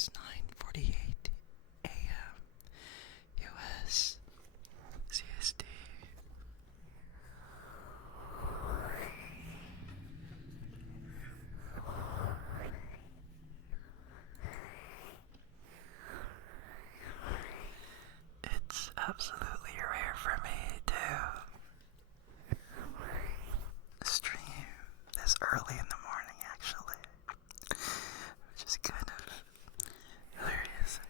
It's 9:48 a.m. U.S. CST. It's absolutely rare for me to stream this early in the morning, actually, which is kind of hilarious.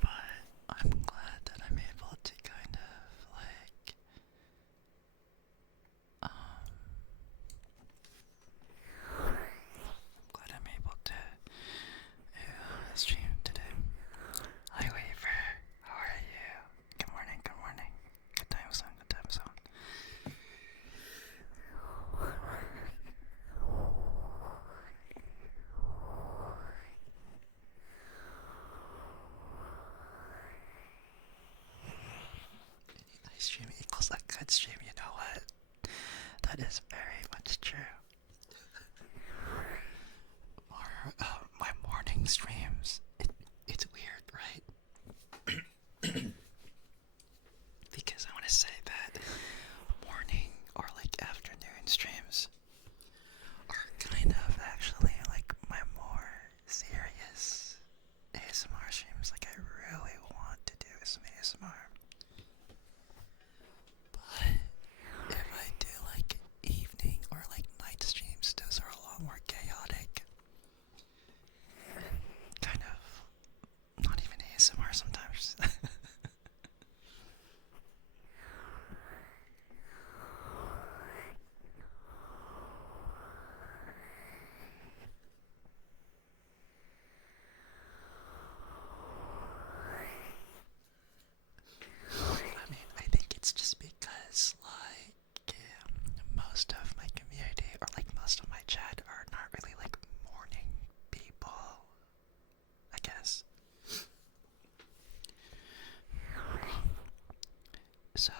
But I'm glad that I'm able to kind of like glad I'm able to stream today. Hi Weaver, how are you? Good morning, good morning. Good time zone, good time zone. Any nice stream equals a good stream, you know what? That is very much true. My morning streams, it's weird, right? Because I want to say that morning or like afternoon streams are kind of actually like my more serious ASMR streams. Like I really want to do some ASMR. But if I do like evening or like night streams, those are a lot more chaotic. Kind of not even ASMR sometimes. I mean, I think it's just because, like, most of my community, or like most of my chat, are not really like morning people, I guess. So,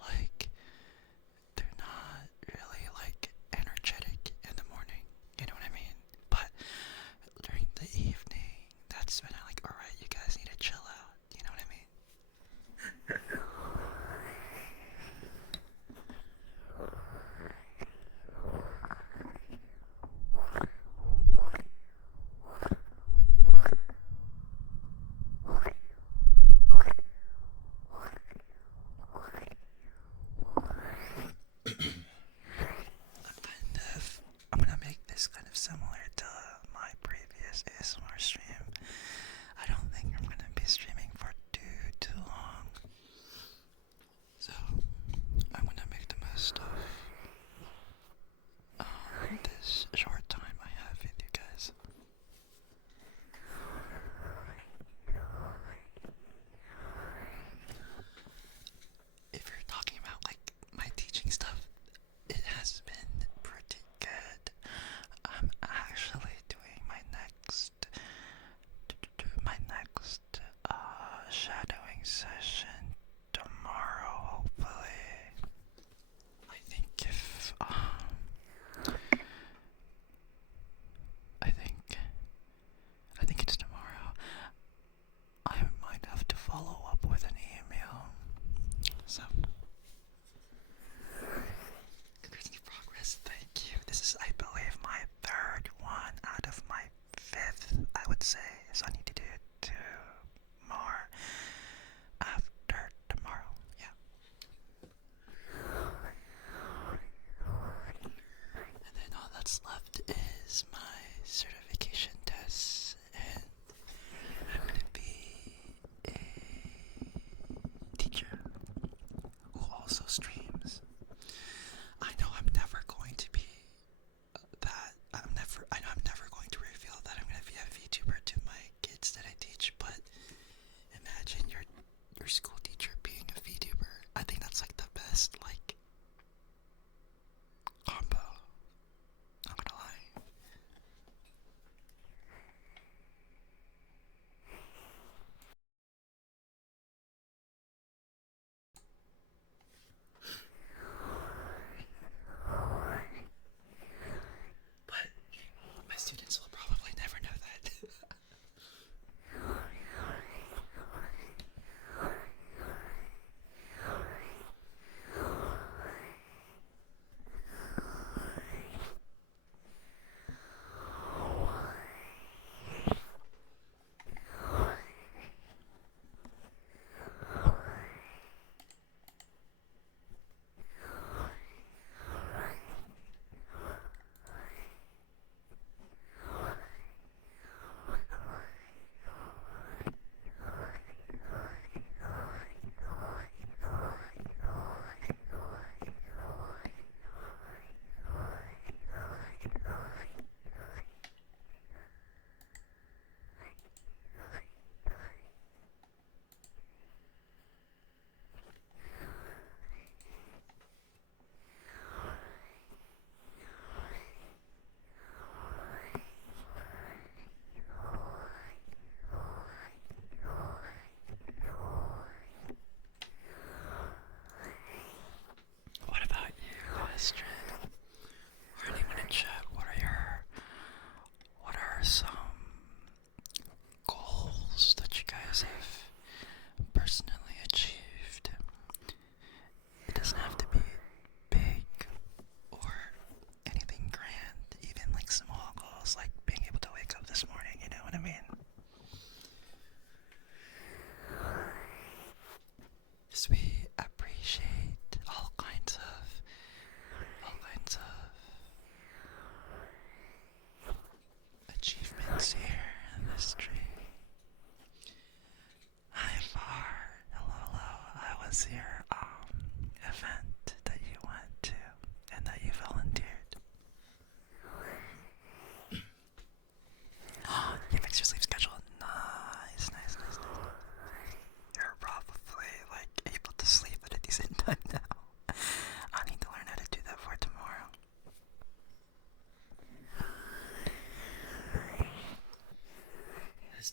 like, they're not really like energetic in the morning, you know what I mean? But during the evening, that's when I'm like, alright, you guys need to chill out, you know what I mean?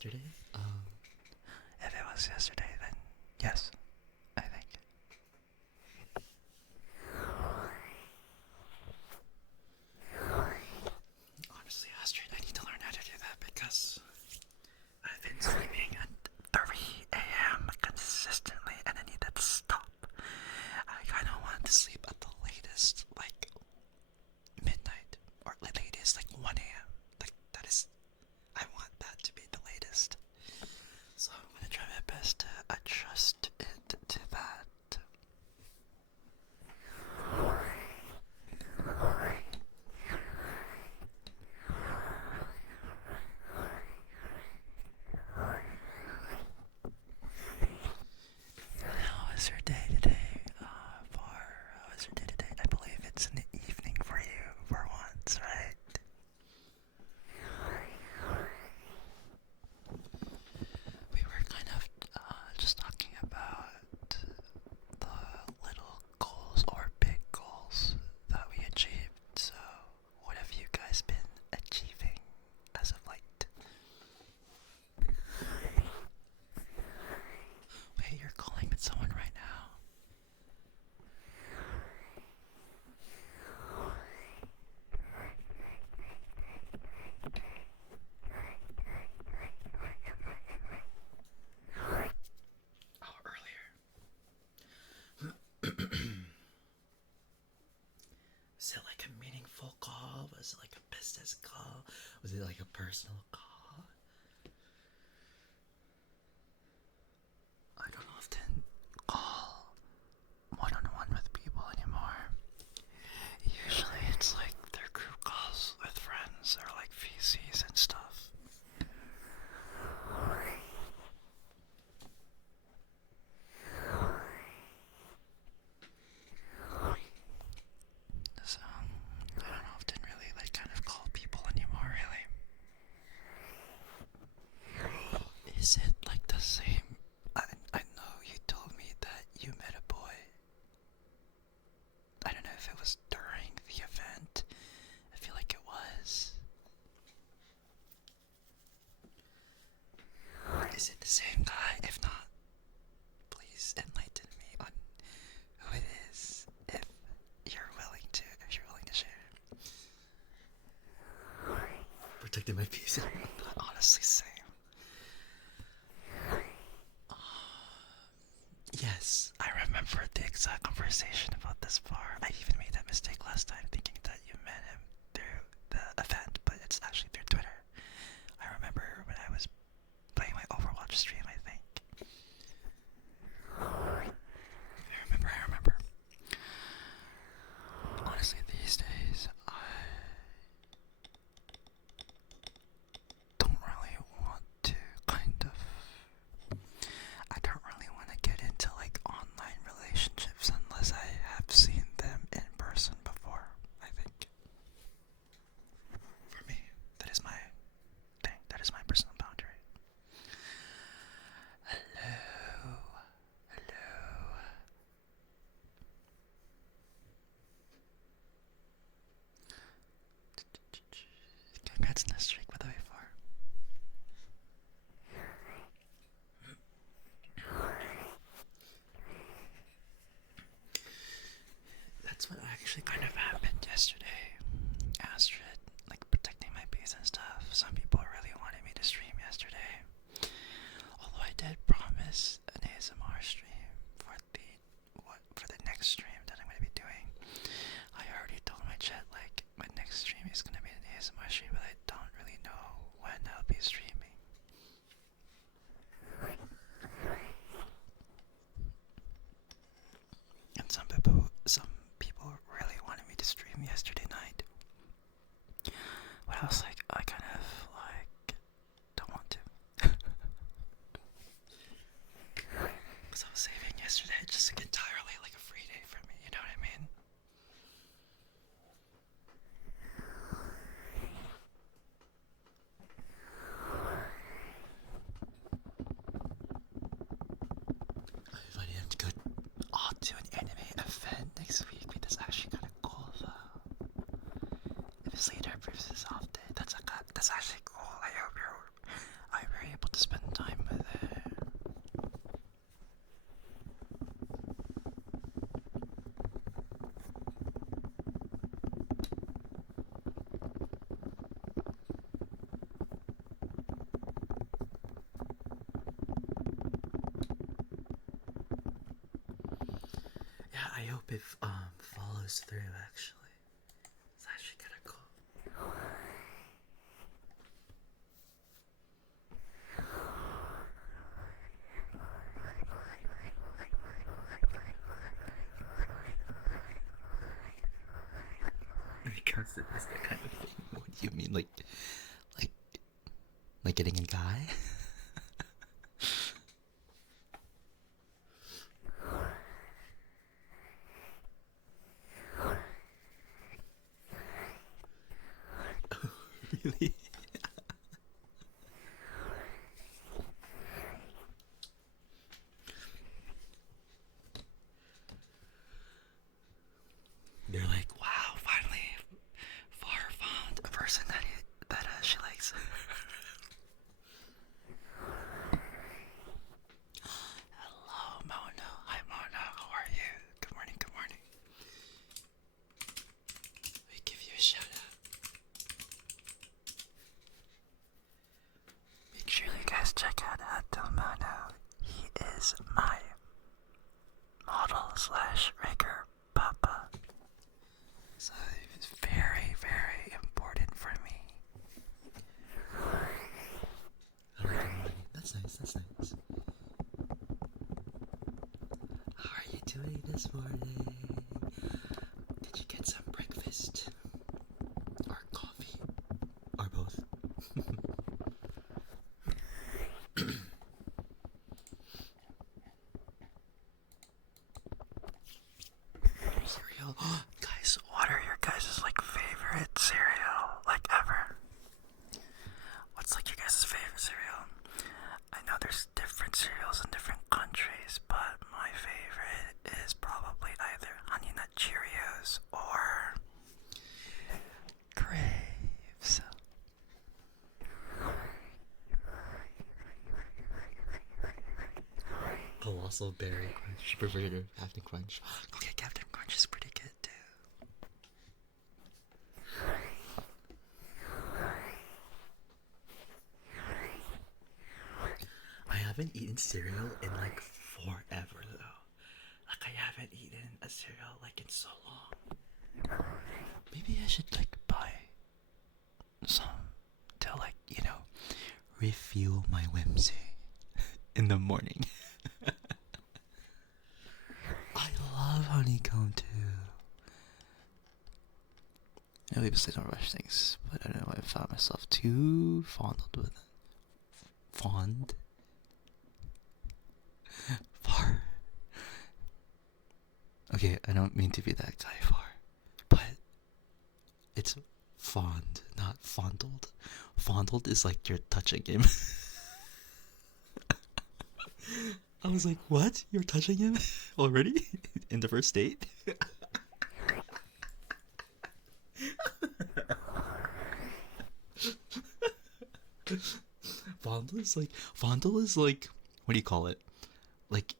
yesterday? If it was yesterday, then yes, I think. Honestly, Astrid, I need to learn how to do that because I've been sleeping at 3 a.m. consistently and I need that to stop. I kind of want to sleep at the latest, like midnight, or latest, like 1 a.m. Like, that is, I want that to be the latest. So I'm gonna try my best to adjust it to that. How was your day today? How was your day today? I believe it's in the evening for you, for once, right? We were kind of just talking about the little goals or big goals that we achieved. So, what have you guys been achieving as of late? Wait, you're calling with someone right now? Oh, earlier. Was it like a meaningful call? Was it like a business call? Was it like a personal call? I don't often call one-on-one with people anymore. Usually it's like their group calls with friends or like VCs and stuff. So I don't often really like kind of call people anymore, really. Is it like the same? I know you told me that you met a boy. I don't know if it was during the event. I feel like it was. Is it the same guy? If not, please enlighten me on who it is, if you're willing to share. Protecting my peace. Honestly, same. Yes, I remember the exact conversation about this bar. I even made that mistake last time, thinking that you met him through the event, but it's actually through Twitter. I remember when I was playing my Overwatch stream, I think. I remember. Honestly, these days, I don't really want to I don't really want to get into like online relationships unless I have seen them in person before, I think. For me, that is my thing. That is my personal boundary. Hello. Hello. Congrats on the streak with the way far. That's what actually kind of happened yesterday. Astrid, like protecting my peace and stuff. Some people really wanted me to stream yesterday. Although I did promise an ASMR stream for the next stream that I'm gonna be doing. I already told my chat like my next stream is gonna be an ASMR stream, but I don't really know when I'll be streaming. And some people really wanted me to stream yesterday night. But I was like, I kind of like don't want to. Because I was saving yesterday just entirely like a free day for me, you know what I mean? Yeah, I hope it follows through actually. It's actually kind of cool. Because it is that kind of thing. What do you mean, like, like getting a guy? Really? They're like, wow, finally, Far found a person that she likes. Hello, Mona. Hi, Mona. How are you? Good morning. Good morning. We give you a shout out. Make sure you guys check out Mono. He is my model slash rigger papa. So it's very, very important for me. Alright, that's nice, that's nice. How are you doing this morning? Did you get some breakfast? Or coffee? Or both? Cereal? Guys, what are your guys' like favorite cereal like ever? What's like your guys' favorite cereal? I know there's different cereals in different countries, but my favorite is probably either Honey Nut Cheerios or Graves. Colossal Berry Crunch. You prefer Captain Crunch? Okay, Captain Crunch is pretty good too. I haven't eaten cereal in like forever though. Like I haven't eaten a cereal like in so long. Maybe I should like buy some to like, refuel my whimsy in the morning. I love honeycomb too. Maybe because I don't rush things, but I don't know, I found myself too fondled with it. Fond? Far. Okay, I don't mean to be that guy, Far. But it's fond, not fondled. Fondled is like you're touching him. I was like, what? You're touching him already? In the first date? Fondle is like what do you call it? Like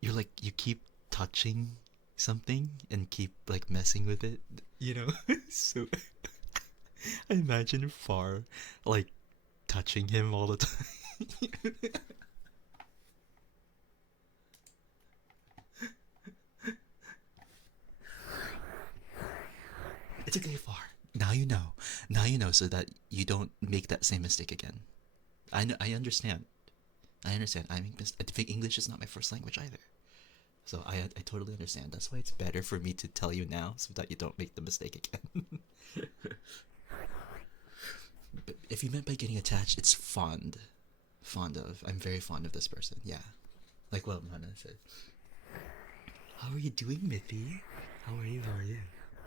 you keep touching something and keep like messing with it, you know? So I imagine Far like touching him all the time. It's okay, Far. Now you know. Now you know so that you don't make that same mistake again. I know, I understand. I understand. I think English is not my first language either. So I totally understand. That's why it's better for me to tell you now so that you don't make the mistake again. But if you meant by getting attached, it's fond. Fond of. I'm very fond of this person. Yeah. Like what Mana said. How are you doing, Mithy? How are you? How are you?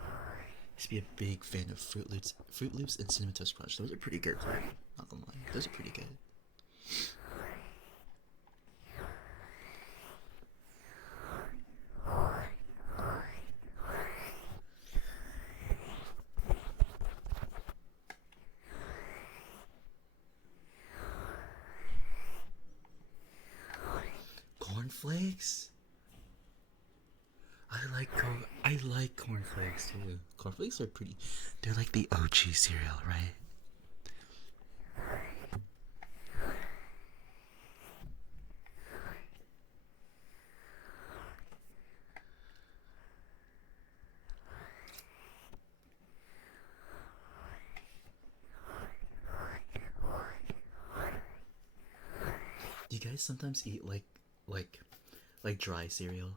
I used to be a big fan of Fruit Loops and Cinnamon Toast Crunch. Those are pretty good. Not gonna lie. Those are pretty good. Cornflakes? I like cornflakes too. Cornflakes are pretty. They're like the OG cereal, right? guys sometimes eat like like dry cereal?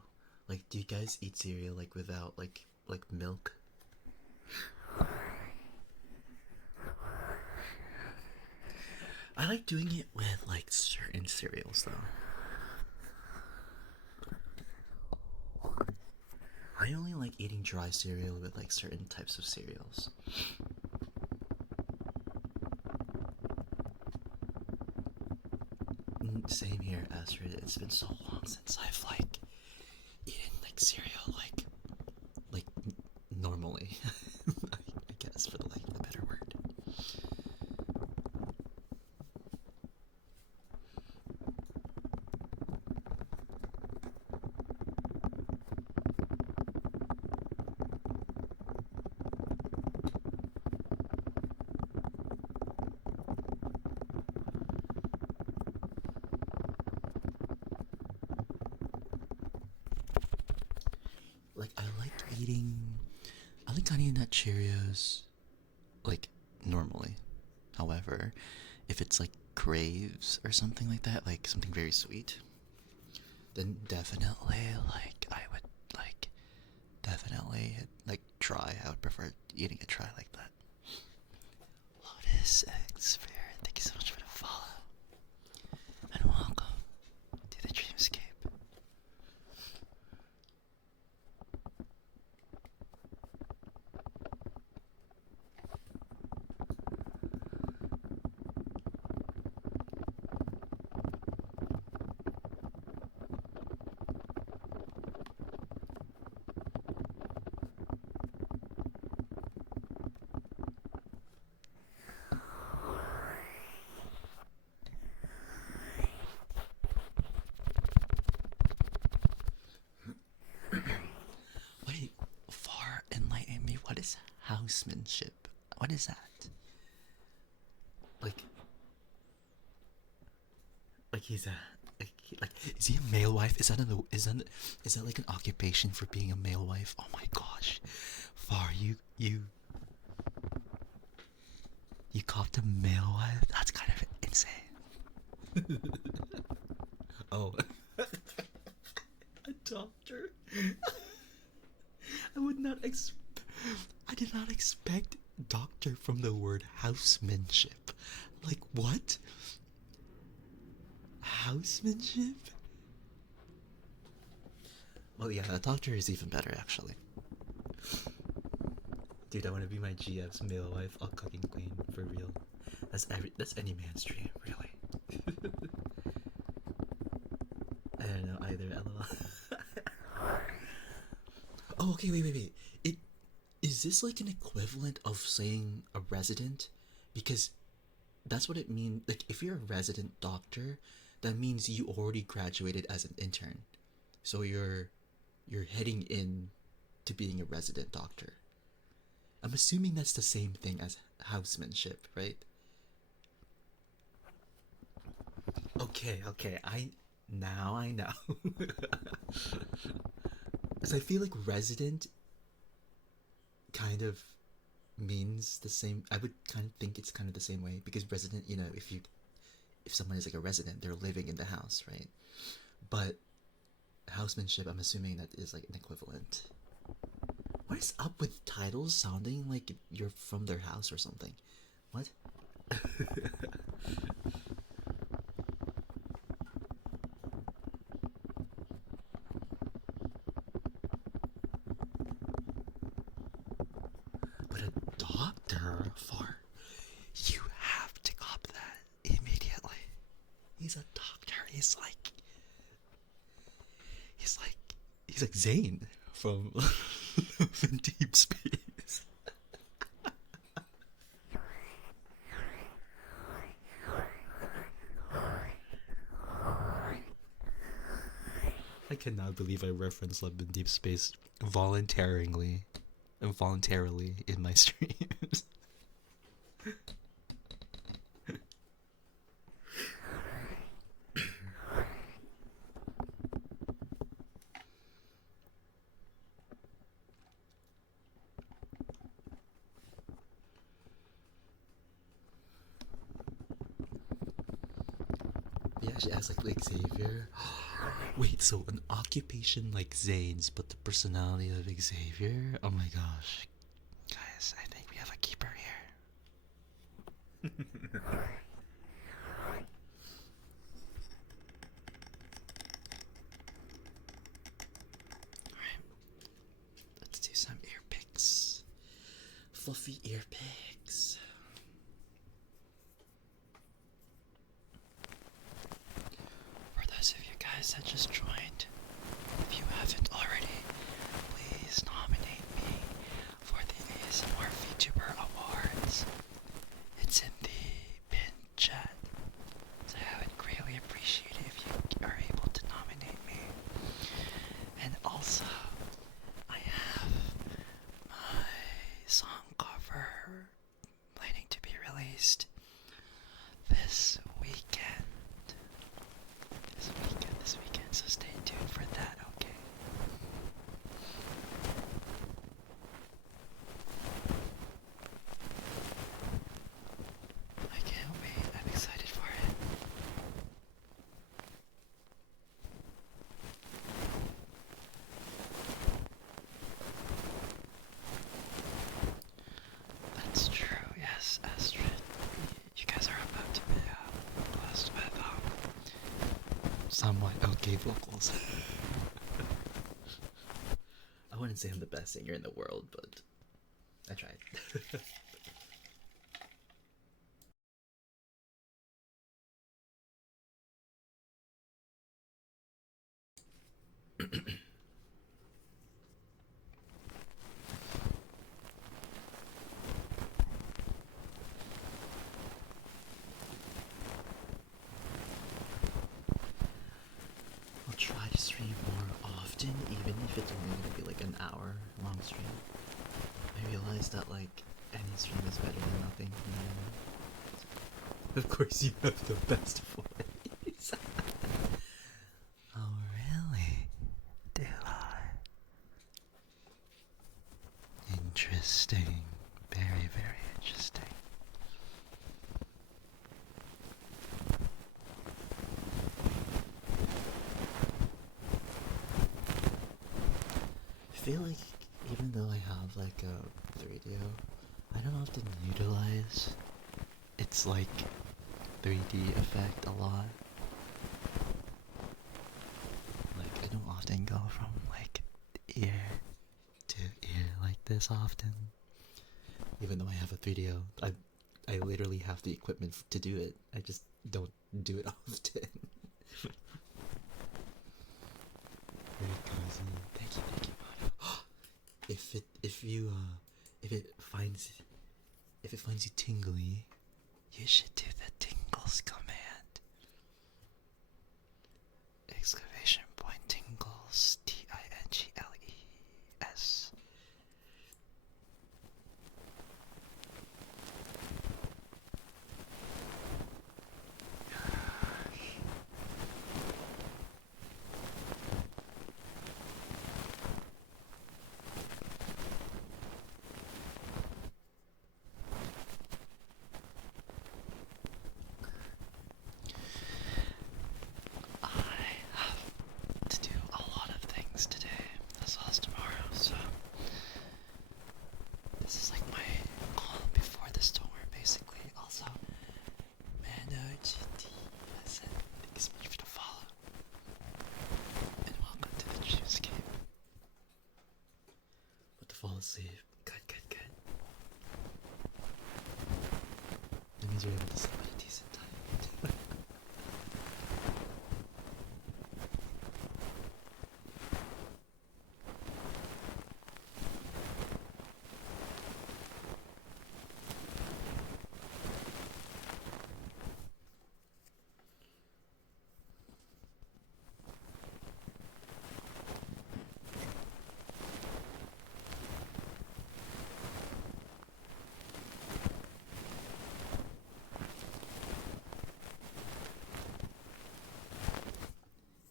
Like, do you guys eat cereal like without like milk? I like doing it with like certain cereals though. I only like eating dry cereal with like certain types of cereals. Same here, Astrid. It's been so long since I've like eaten like cereal like normally. I guess for like the better word. Like I like Honey Nut Cheerios like normally. However, if it's like craves or something like that, like something very sweet, then definitely like I would like definitely like try. I would prefer eating a try like that. Lotus Egg Sphere, thank you so much for the follow. And welcome to the Dreamscape. Wait, far enlighten me. What is housemanship? What is that? Like, like he's a like is he a male wife? Is that like an occupation for being a male wife? Oh my gosh, far you copped a male wife? That's kind of insane. Oh, a doctor. I would not ex. I did not expect doctor from the word housemanship. Like what? Housemanship? Well, yeah, a doctor is even better actually. Dude, I want to be my GF's male wife, a cooking queen for real. That's any man's dream, really. I don't know either. LOL. Oh, okay, wait. It is this like an equivalent of saying a resident? Because that's what it means. Like, if you're a resident doctor, that means you already graduated as an intern, so you're heading in to being a resident doctor. I'm assuming that's the same thing as housemanship, right? Okay. I know. Because I feel like resident kind of means the same. I would kind of think it's kind of the same way because resident, you know, if someone is like a resident, they're living in the house, right? But housemanship, I'm assuming that is like an equivalent. What is up with titles sounding like you're from their house or something? What? But a doctor for you have to cop that immediately. He's a doctor. He's like Zane from Deep Space. I cannot believe I referenced Love in Deep Space voluntarily in my streams. Yeah, she acts like Xavier. Wait, so an occupation like Zane's, but the personality of Xavier? Oh my gosh. Guys, I think we have a keeper here. Alright, let's do some ear picks. Fluffy ear picks. For those of you guys that just joined, if you haven't already, please nominate me for the ASMR VTuber Awards. It's in the pin chat, so I would greatly appreciate it if you are able to nominate me. And also, I have my song cover planning to be released this weekend. This weekend, so stay tuned for that, okay? I can't wait, I'm excited for it. That's true, yes, Astrid. You guys are about to be blessed with somewhat okay vocals. I wouldn't say I'm the best singer in the world, but I tried. I'll try to stream more often, even if it's only gonna be like an hour long stream. I realize that like any stream is better than nothing. Of course, you have the best voice. Oh really? Do I? Interesting. Very, very interesting. I feel like even though I have like a 3DO, I don't often utilize its like 3D effect a lot. Like I don't often go from like ear to ear like this often. Even though I have a 3DO, I literally have the equipment to do it. I just don't do it often. Very cozy. Thank you, Mono. If it finds you tingly, you should do the tingles command. Exclamation point tingles, TINGLES. I have to do a lot of things today as well as tomorrow, so this is like my call before the storm, basically. Also, Mano GT said thank you so much for the follow, and welcome to the Juicecape. About to fall asleep. Good. That means we're able to sleep at a decent time.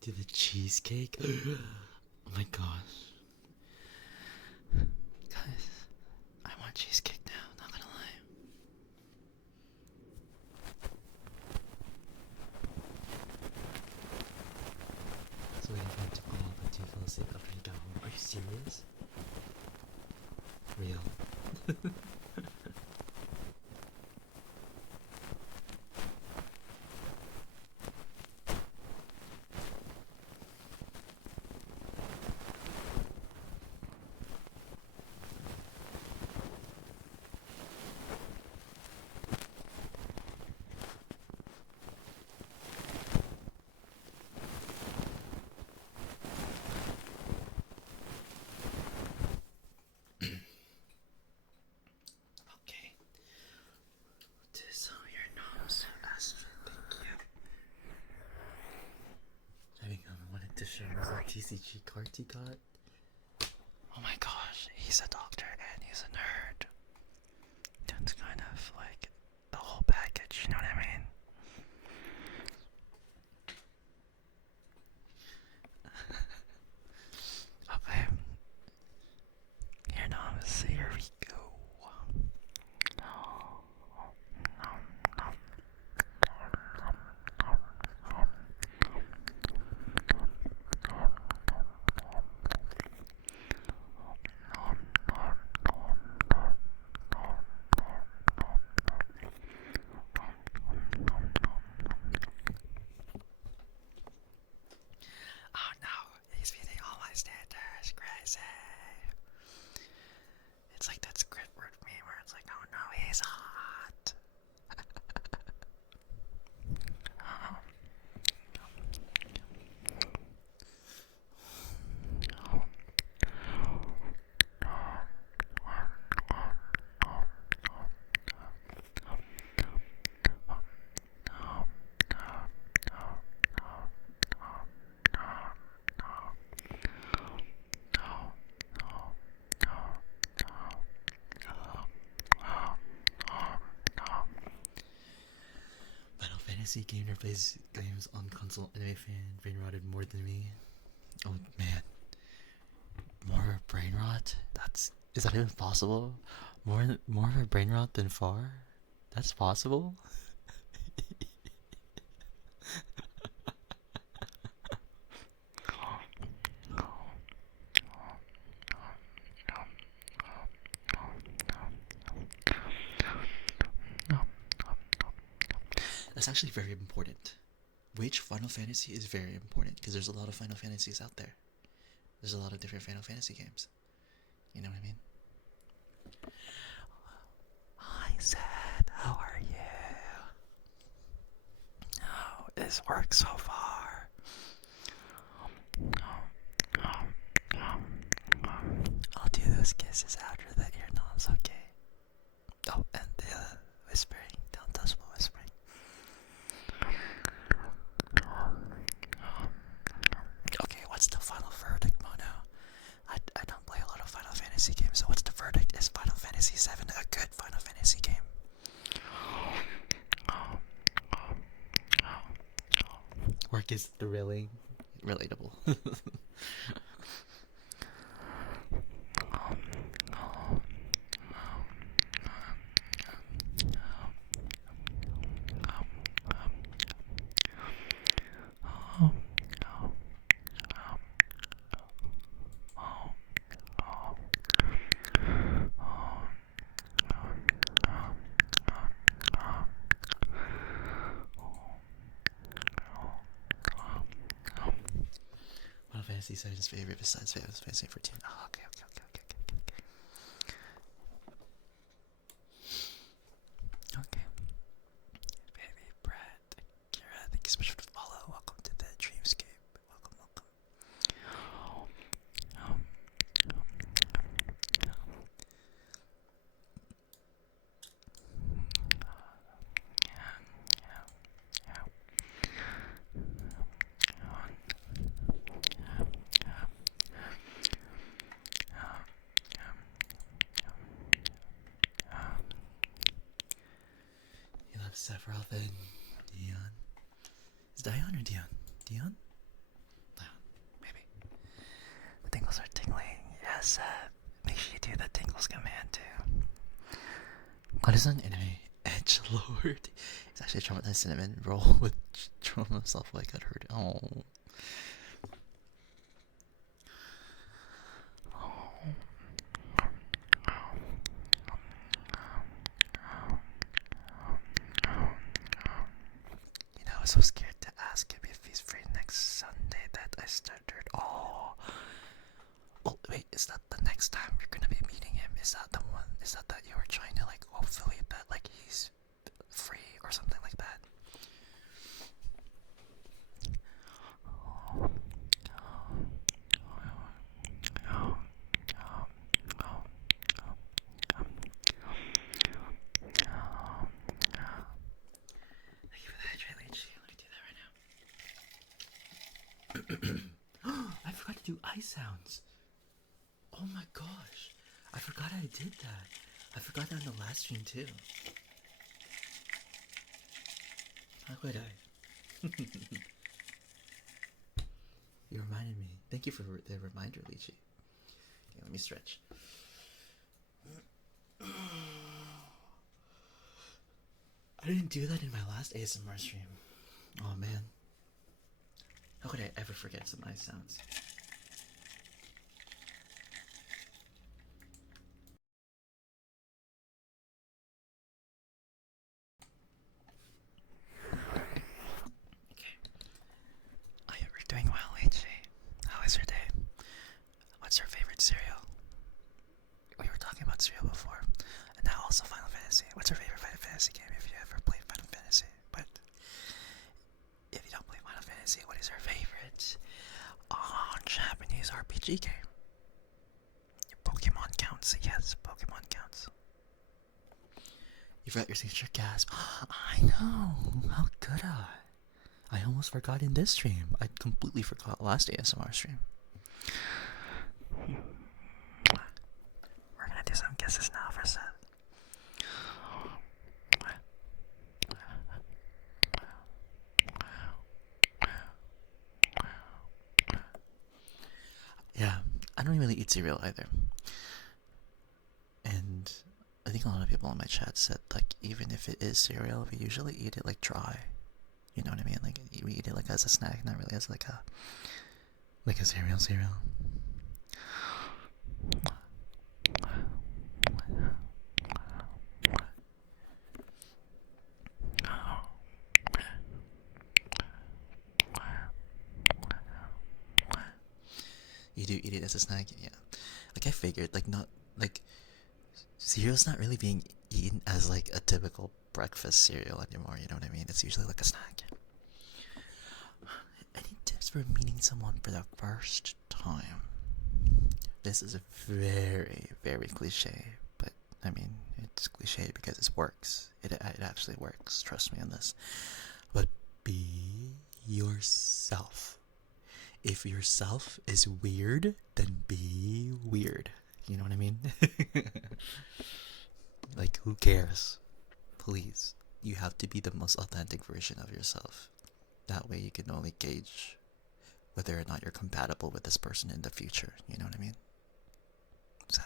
To the cheesecake? Oh my gosh. Guys, I want cheesecake now, not gonna lie. real. Okay. This on your nose. Thank you. I wanted to show you the TCG card he got. Oh my gosh, he's a doctor and he's a nerd. That's kind of like the whole package, you know what I mean? Okay. Here, Noms, here we go. Oh no, he's beating all my standards, crazy. It's like that Squidward meme where it's like, oh no, he's hot. Final Fantasy gamer plays games on console. Anime fan brain rotted more than me. Oh man, more brain rot? Is that even possible? More of a brain rot than far? That's possible? That's actually very important. Which Final Fantasy is very important because there's a lot of Final Fantasies out there. There's a lot of different Final Fantasy games. You know what I mean? Hi, Zed. How are you? Oh, this works so far. I'll do those kisses after the ear knobs, okay? Oh, and the whispering, down-decibel whispering. Okay, what's the final verdict, Mono? I don't play a lot of Final Fantasy games, so what's the verdict? Is Final Fantasy VII a good Final Fantasy game? Work is thrilling. Relatable. Final Fantasy VII's favorite besides Final Fantasy 14. Oh, okay. Okay. Baby Brad, Kira, thank you so much for the follow. Welcome to the Dreamscape. Welcome. You love Sephiroth and Dion. Is Dion or Dion? Dion? Maybe. The tingles are tingling. Yes, make sure you do the tingles command too. What is an anime? Edgelord. He's actually a traumatized cinnamon roll with trauma himself like I'd heard. Oh. was so scared to ask him if he's free next Sunday that I stuttered. Oh. Oh, wait, is that the next time you're gonna be meeting him? Is that the one? Is that you were trying to, like, hopefully that, like, he's free or something like that? Thank you for that, Chillin. Let me do that right now. I forgot to do eye sounds. Oh my gosh. I forgot I did that. I forgot that in the last stream too. How could I? You reminded me. Thank you for the reminder, Lychee. Okay, let me stretch. I didn't do that in my last ASMR stream. Oh man. How could I ever forget some eye sounds? Okay. I hope you're doing well, HJ. How is your day? What's your favorite cereal? We were talking about cereal before. And now also Final Fantasy. What's your favorite Final Fantasy game if you ever played Final Fantasy? But if you don't play Final Fantasy, what is your favorite Japanese RPG game? Pokemon counts. Yes, Pokemon counts. You forgot your signature gasp. I know. How could I almost forgot in this stream. I completely forgot last ASMR stream. We're gonna do some kisses now for Seth. Yeah, I don't really eat cereal either. And I think a lot of people in my chat said, like, even if it is cereal, we usually eat it like dry. You know what I mean? Like, we eat it like as a snack, not really as like a cereal. You do eat it as a snack, yeah. Like I figured, like not like cereal's not really being eaten as like a typical breakfast cereal anymore. You know what I mean? It's usually like a snack. Any tips for meeting someone for the first time? This is a very, very cliche, but I mean it's cliche because it works. It actually works. Trust me on this. But be yourself. If yourself is weird, then be weird. You know what I mean? Like, who cares? Please. You have to be the most authentic version of yourself. That way you can only gauge whether or not you're compatible with this person in the future. You know what I mean? So,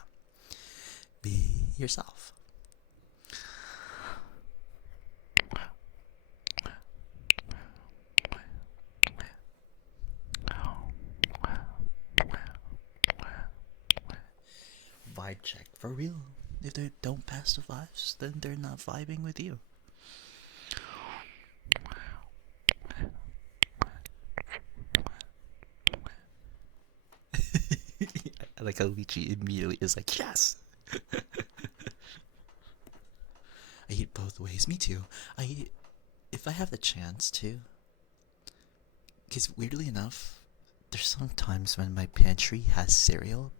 be yourself. Vibe check for real. If they don't pass the vibes, then they're not vibing with you. I like how Lychee immediately is like, yes! I eat both ways. Me too. If I have the chance to. Because weirdly enough, there's some times when my pantry has cereal,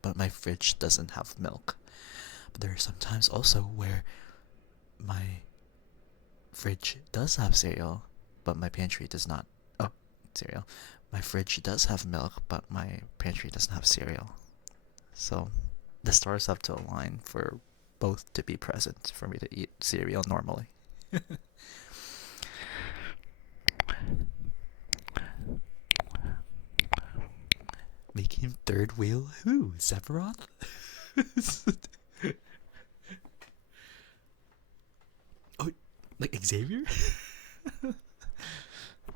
but my fridge doesn't have milk. But there are some times also where my fridge does have cereal, but my pantry does not. Oh, cereal. My fridge does have milk, but my pantry doesn't have cereal. So the stars have to align for both to be present for me to eat cereal normally. Making him third wheel? Who? Sephiroth? Oh, like Xavier?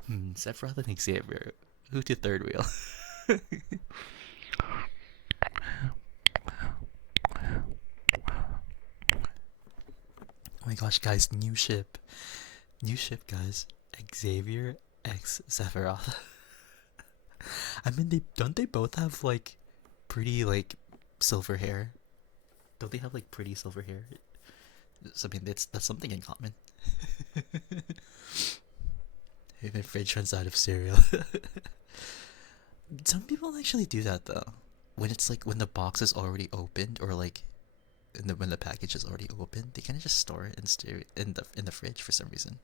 Sephiroth and Xavier. Who to third wheel? Oh my gosh, guys, new ship, guys. Xavier X Sephiroth. I mean, they both have like pretty like silver hair. Don't they have like pretty silver hair? So, I mean, that's something in common. If my fridge runs out of cereal. Some people actually do that though. When it's like when the box is already opened, or like when the package is already opened, they kind of just store it and steer it in the fridge for some reason.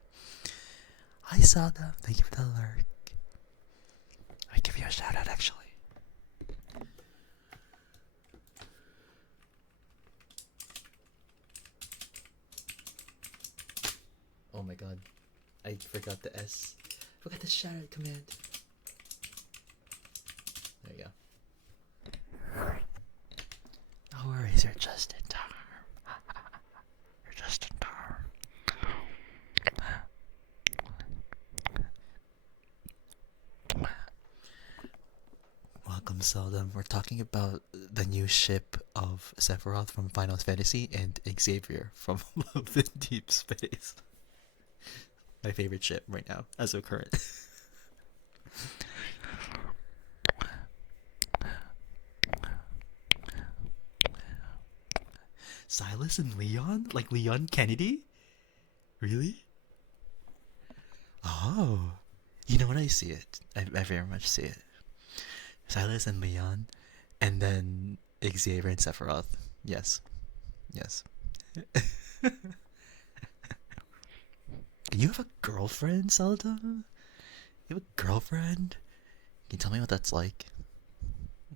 I saw them. Thank you for the lurk. I give you a shout out actually. Oh my god, I forgot the S. Forgot the shout out command. There you go. No worries, you're just in time. You're just in time. Welcome, Seldom. We're talking about the new ship of Sephiroth from Final Fantasy and Xavier from Love in Deep Space. My favorite ship right now, as of current. Silas and Leon? Like Leon Kennedy? Really? Oh. You know what? I see it. I very much see it. Silas and Leon, and then Xavier and Sephiroth. Yes. Yes. You have a girlfriend, Zelda? You have a girlfriend? Can you tell me what that's like?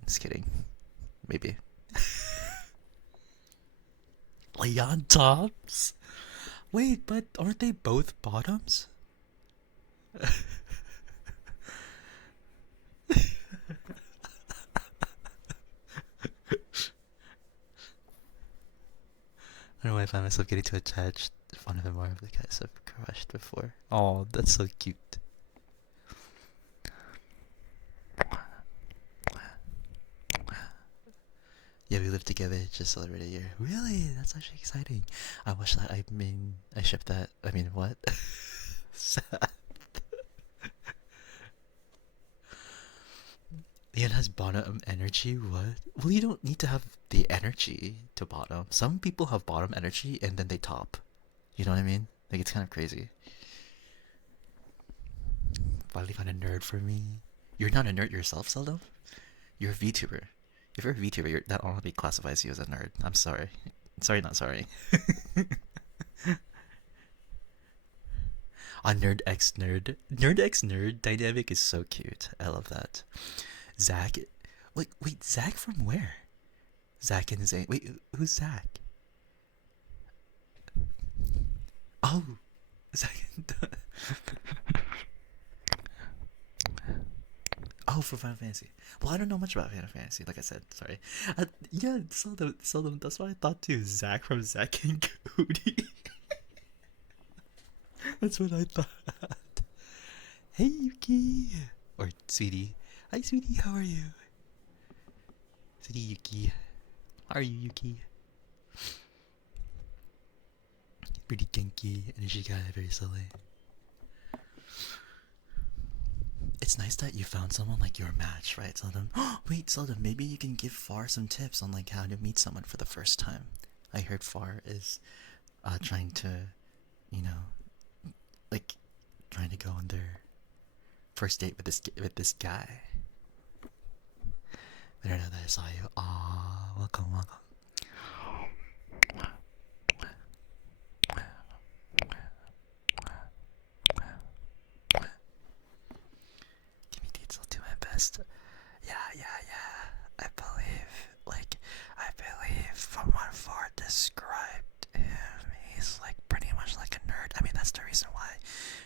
Just kidding. Maybe. Leon tops? Wait, but aren't they both bottoms? I don't know why I find myself getting too attached. One of them more of the guys I've crushed before. Oh, that's so cute. Yeah, we lived together, just celebrated a year. Really? That's actually exciting. I wish that. I mean, I shipped that. I mean, what? Sad. Leon has bottom energy? What? Well, you don't need to have the energy to bottom. Some people have bottom energy and then they top. You know what I mean? Like, it's kind of crazy. Finally found a nerd for me. You're not a nerd yourself, Seldom? You're a VTuber. If you're a VTuber, that already classifies you as a nerd. I'm sorry. Sorry, not sorry. A Nerd X Nerd. Nerd X Nerd dynamic is so cute. I love that. Zach. Wait, Zach from where? Zach and Zane. Wait, who's Zach? Oh, Zach and. Oh, for Final Fantasy. Well, I don't know much about Final Fantasy. Like I said, sorry. Yeah, seldom. That's what I thought too. Zach from Zach and Cody. That's what I thought. Hey, Yuki. Or Sweetie. Hi, Sweetie. How are you? Sweetie Yuki. How are you, Yuki? Pretty kinky. Energy guy, very silly. It's nice that you found someone like your match, right, Seldom? Wait, Seldom, maybe you can give Far some tips on like how to meet someone for the first time. I heard Far is trying to, you know, like trying to go on their first date with this guy. I don't know that I saw you. Aw, welcome. Give me deeds, I'll do my best. Yeah. I believe from what Ford described him, he's like pretty much like a nerd. I mean, that's the reason why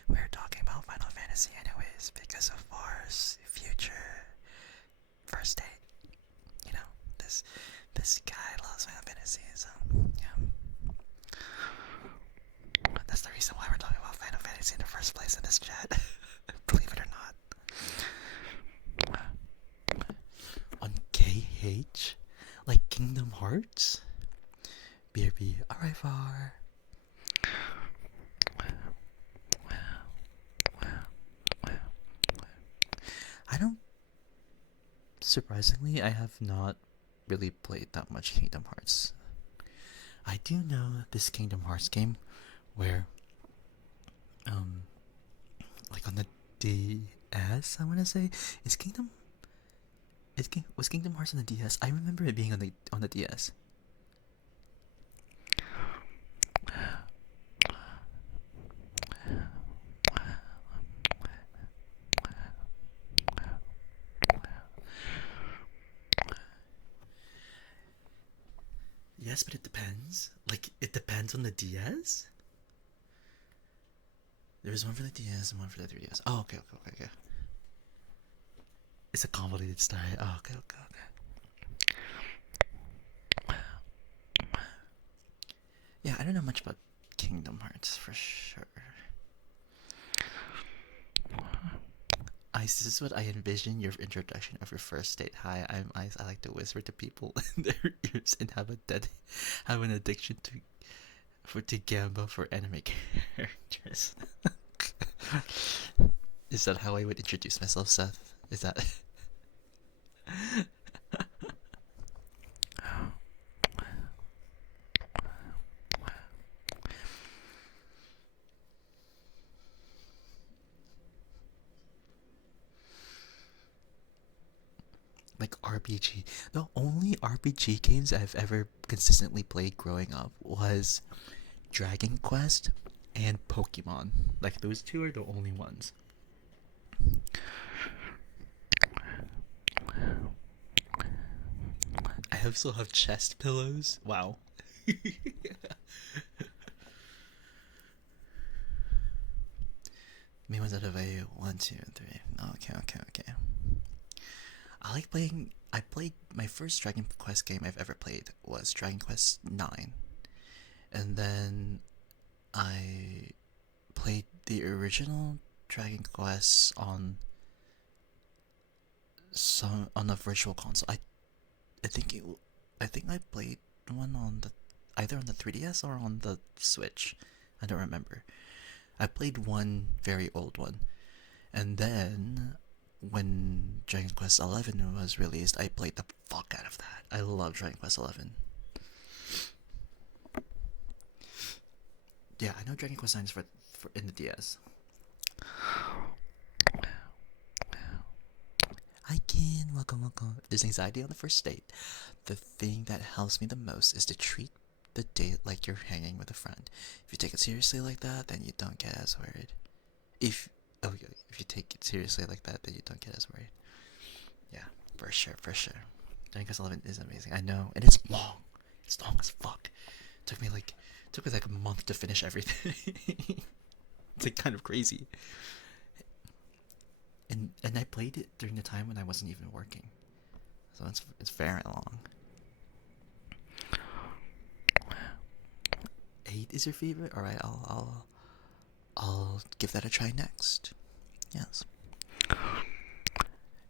we're talking about Final Fantasy anyways, because of Ford's future first date. You know, this guy loves Final Fantasy, so yeah. That's the reason why we're talking about Final Fantasy in the first place in this chat. Believe it or not. On KH? Like Kingdom Hearts? BRB. Alright, Far. Surprisingly, I have not really played that much Kingdom Hearts. I do know this Kingdom Hearts game where, um, like on the DS, I want to say, is Kingdom was Kingdom Hearts on the DS? I remember it being on the DS. Yes, but it depends. Like it depends on the DS. There's one for the DS and one for the 3DS. Oh, okay. It's a convoluted story. Oh, okay. Yeah, I don't know much about Kingdom Hearts for sure. Ice, this is what I envision your introduction of your first date. Hi, I'm Ice. I like to whisper to people in their ears and have an addiction to gamble for anime characters. Is that how I would introduce myself, Seth? Is that like RPG? The only RPG games I've ever consistently played growing up was Dragon Quest and Pokemon. Like those two are the only ones. I also have chest pillows. Wow. Me was out of a 1, 2, and 3. Okay. I like playing. I played my first Dragon Quest game I've ever played was Dragon Quest 9, and then I played the original Dragon Quest on a virtual console. I think I think I played one on the either on the 3DS or on the Switch. I don't remember. I played one very old one, and then when Dragon Quest 11 was released, I played the fuck out of that. I love Dragon Quest 11. Yeah, I know Dragon Quest 9 is for in the DS. Hi, Ken. Welcome. If there's anxiety on the first date, the thing that helps me the most is to treat the date like you're hanging with a friend. If you take it seriously like that, then you don't get as worried. If if you take it seriously like that, then you don't get as worried. Yeah, for sure. Dragon Quest 11 is amazing. I know, and it's long. It's long as fuck. Took me like a month to finish everything. It's like kind of crazy. And I played it during the time when I wasn't even working, so it's very long. 8 is your favorite? All right, I'll give that a try next. Yes.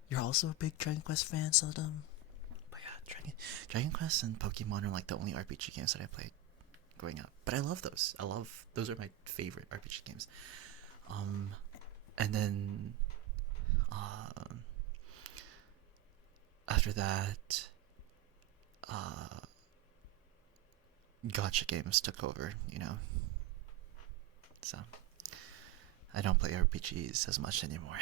You're also a big Dragon Quest fan, Seldom. But yeah, Dragon Quest and Pokemon are like the only RPG games that I played growing up. But I love those. Those are my favorite RPG games. And then um, after that, uh, gotcha games took over. So I don't play RPGs as much anymore.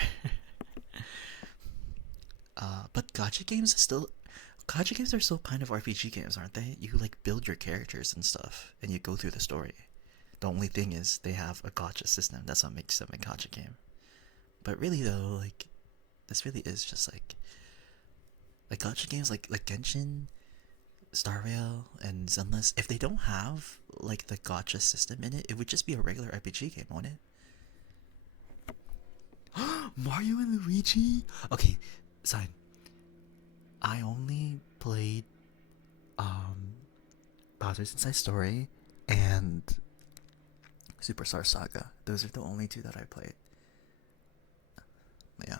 But gotcha games are still kind of RPG games, aren't they? You like build your characters and stuff, and you go through the story. The only thing is they have a gotcha system. That's what makes them a gotcha game. But really though, like this really is just like gotcha games like Genshin, Star Rail, and Zenless. If they don't have like the gotcha system in it, it would just be a regular RPG game, wouldn't it? Mario and Luigi. Okay, sign. I only played Bowser's Inside Story and Superstar Saga. Those are the only two that I played. Yeah.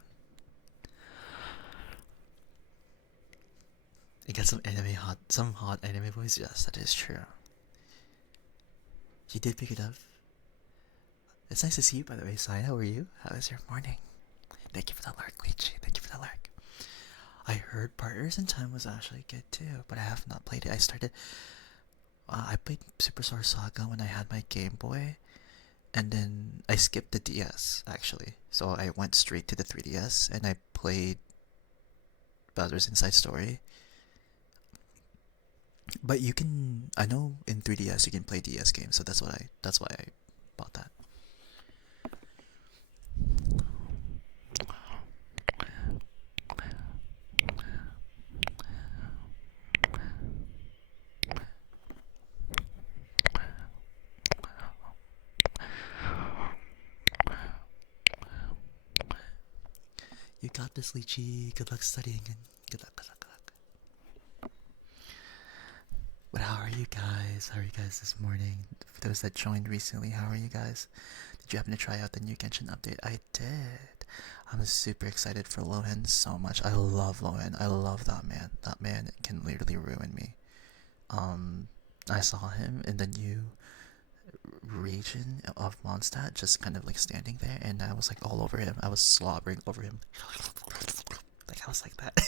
You got some hot anime boys. Yes, that is true. You did pick it up. It's nice to see you, by the way, Sai. How are you? How is your morning? Thank you for the lurk, Luigi. Thank you for the lurk. I heard Partners in Time was actually good too, but I have not played it. I played Superstar Saga when I had my Game Boy, and then I skipped the DS actually. So I went straight to the 3DS and I played Bowser's Inside Story. But you can, I know in 3DS you can play DS games, so that's why I bought that. You got this, Lychee. Good luck studying and good luck, good luck, good luck. But how are you guys? How are you guys this morning? For those that joined recently, how are you guys? Did you happen to try out the new Genshin update? I did. I'm super excited for Lohan so much. I love Lohan. I love that man. That man can literally ruin me. Um, I saw him in the new region of Mondstadt, just kind of like standing there, and I was like all over him. I was slobbering over him. Like I was like that.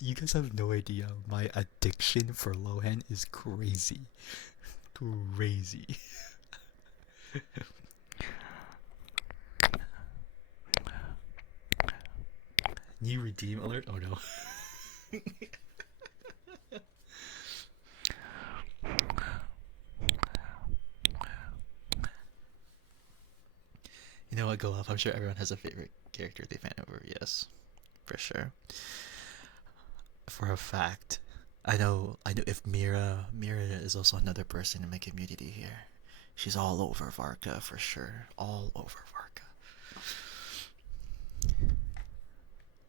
You guys have no idea. My addiction for Lohan is crazy. Crazy. New redeem alert? Oh no. You know what, go off. I'm sure everyone has a favorite character they fan over. Yes, for sure. For a fact. I know if Mira is also another person in my community here. She's all over Varka for sure. All over Varka.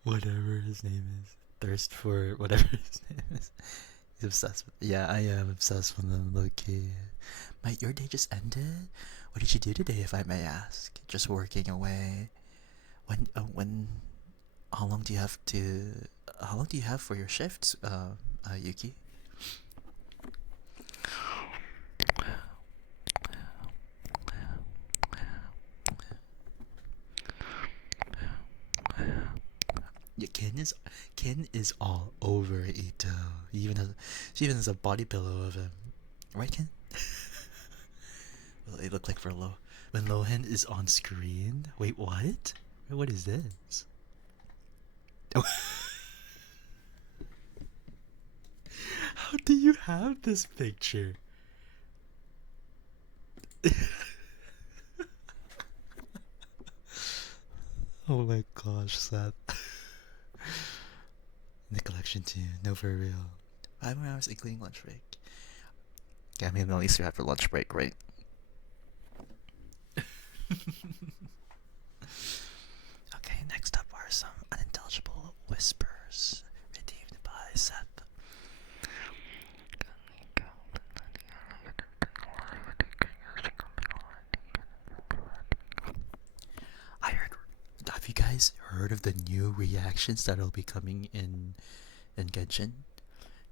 Whatever his name is. Thirst for whatever his name is. He's obsessed with. Yeah, I am obsessed with him, low key. Mate, your day just ended? What did you do today, if I may ask? Just working away. When how long do you have to? How long do you have for your shifts, Yuki? Yeah, Ken is all over Ito. She even has a body pillow of him, right, Ken? Well, it looked like for when Lohan is on screen. Wait, what? What is this? Oh, how do you have this picture? Oh my gosh, sad. The collection too. No, for real. 5 hours including lunch break. Yeah, I mean at least you have your lunch break, right? Okay, next up are some unintelligible whispers redeemed by Seth. I heard. Have you guys heard of the new reactions that'll be coming in Genshin?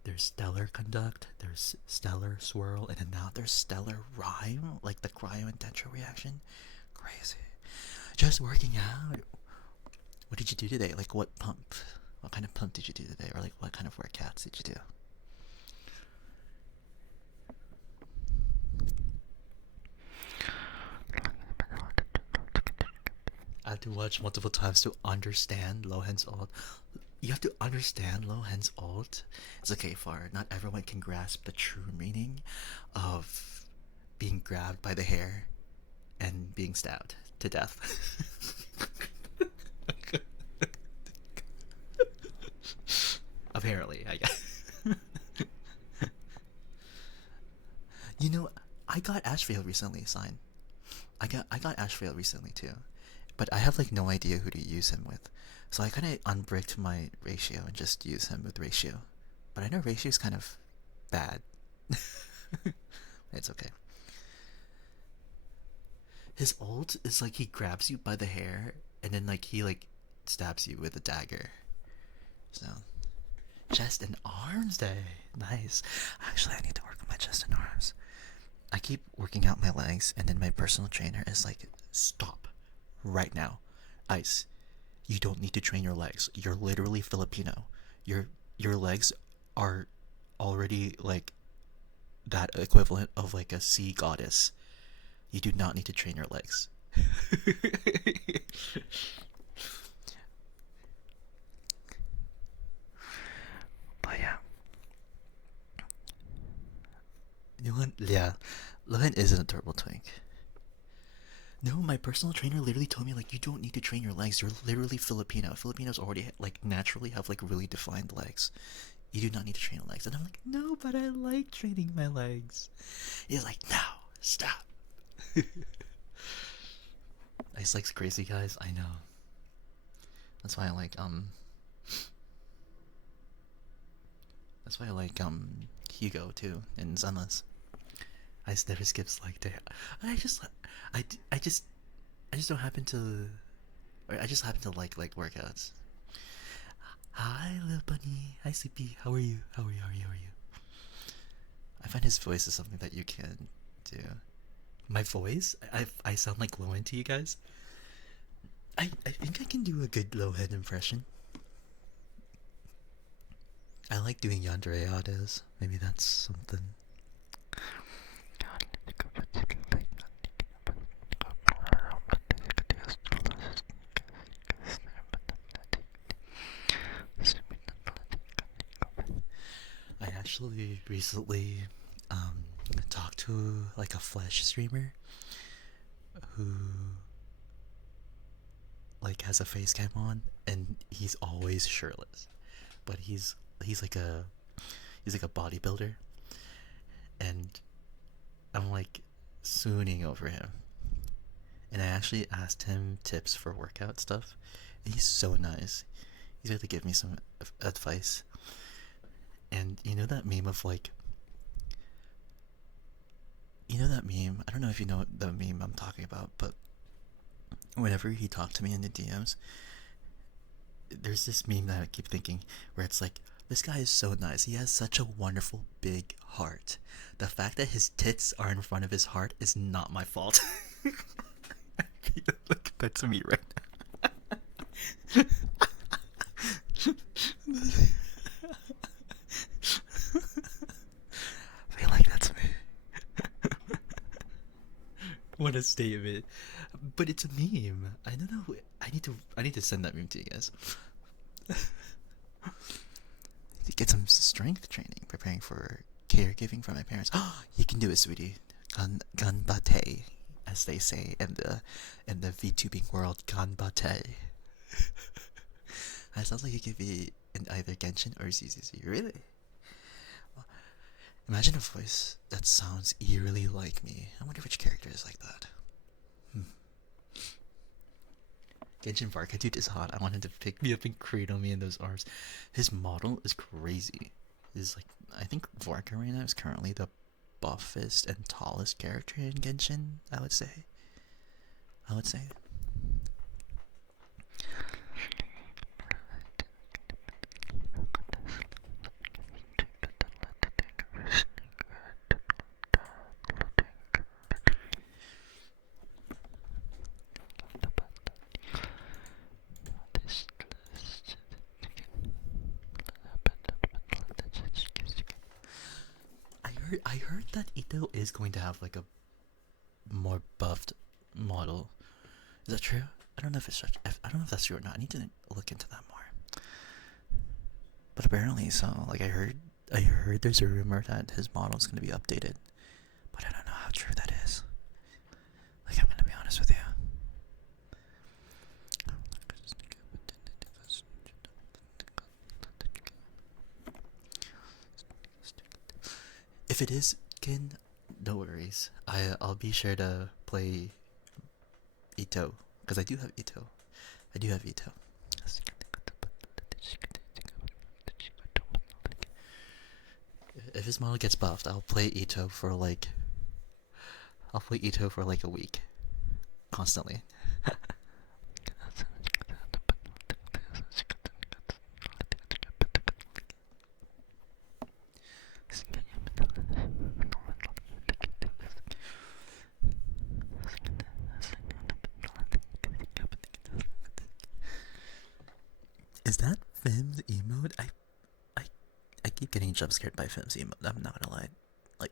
There's Stellar Conduct, there's Stellar Swirl, and then now there's Stellar Rhyme, like the cryo and Dentro reaction. Crazy. Just working out. What did you do today? Like what pump? What kind of pump did you do today? Or like what kind of workouts did you do? I had to watch multiple times to understand Lohan's ult. You have to understand Lohan's ult. It's okay, Far. Not everyone can grasp the true meaning of being grabbed by the hair and being stabbed to death. Apparently, I guess. You know, I got Ashvale recently, Sign. I got Ashvale recently too, but I have like no idea who to use him with, so I kind of unbricked my ratio and just use him with ratio. But I know ratio is kind of bad. It's okay. His ult is like he grabs you by the hair and then like he like stabs you with a dagger. So Chest and arms day. Nice. Actually, I need to work on my chest and arms. I keep working out my legs, and then my personal trainer is like, stop right now. Ice, you don't need to train your legs. You're literally Filipino. Your legs are already like that equivalent of like a sea goddess. You do not need to train your legs. But yeah. Yeah, Lohan isn't a turbo twink. No, my personal trainer literally told me like you don't need to train your legs. You're literally Filipino. Filipinos already like naturally have like really defined legs. You do not need to train your legs. And I'm like, no, but I like training my legs. He's like, no, stop. Ice likes crazy guys. I know. That's why I like That's why I like Hugo too in Zenless. Ice never skips like day. I just I, I just I just don't happen to I just happen to like workouts. Hi little bunny. Hi Sleepy. How are you? How are you? How are you? How are you? I find his voice is something that you can do. My voice? I sound like Lowen to you guys? I think I can do a good Lowen impression. I like doing yandere autos. Maybe that's something. I actually recently talked to like a Flash streamer who like has a face cam on, and he's always shirtless, but he's like a bodybuilder, and I'm like swooning over him. And I actually asked him tips for workout stuff. And he's so nice. He's able to give me some advice. And you know that meme of like, you know that meme? I don't know if you know the meme I'm talking about, but whenever he talked to me in the DMs, there's this meme that I keep thinking where it's like, this guy is so nice. He has such a wonderful big heart. The fact that his tits are in front of his heart is not my fault. Look, that's me right now. I feel like that's me. What a statement. But it's a meme. I don't know. I need to send that meme to you guys. To get some strength training, preparing for caregiving for my parents. Oh, you can do it, sweetie. Ganbate, as they say in the VTubing world. Ganbate. It sounds like you could be in either Genshin or ZZZ. Really? Imagine a voice that sounds eerily like me. I wonder which character is like that. Genshin Varka dude is hot. I want him to pick me up and cradle me in those arms. His model is crazy. Is like, I think Varka right now is currently the buffest and tallest character in Genshin. I would say. I heard that Ito is going to have like a more buffed model. Is that true? I don't know if that's true or not. I need to look into that more. But apparently, so like I heard there's a rumor that his model is going to be updated, but I don't know how true that is. Like, I'm going to be honest with you. If it is Kin, no worries. I'll be sure to play Ito, because I do have Ito. If his model gets buffed, I'll play Ito for like a week, constantly. Is that Fem's emote? I I keep getting jump scared by Fem's emote. I'm not gonna lie. Like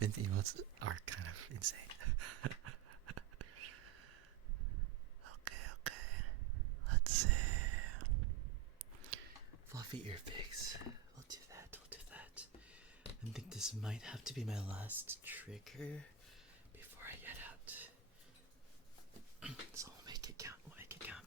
Vince emotes are kind of insane. Okay, okay. Let's see. Fluffy ear pics. We'll do that, we'll do that. I think this might have to be my last trigger before I get out. So we'll make it count, we'll make it count.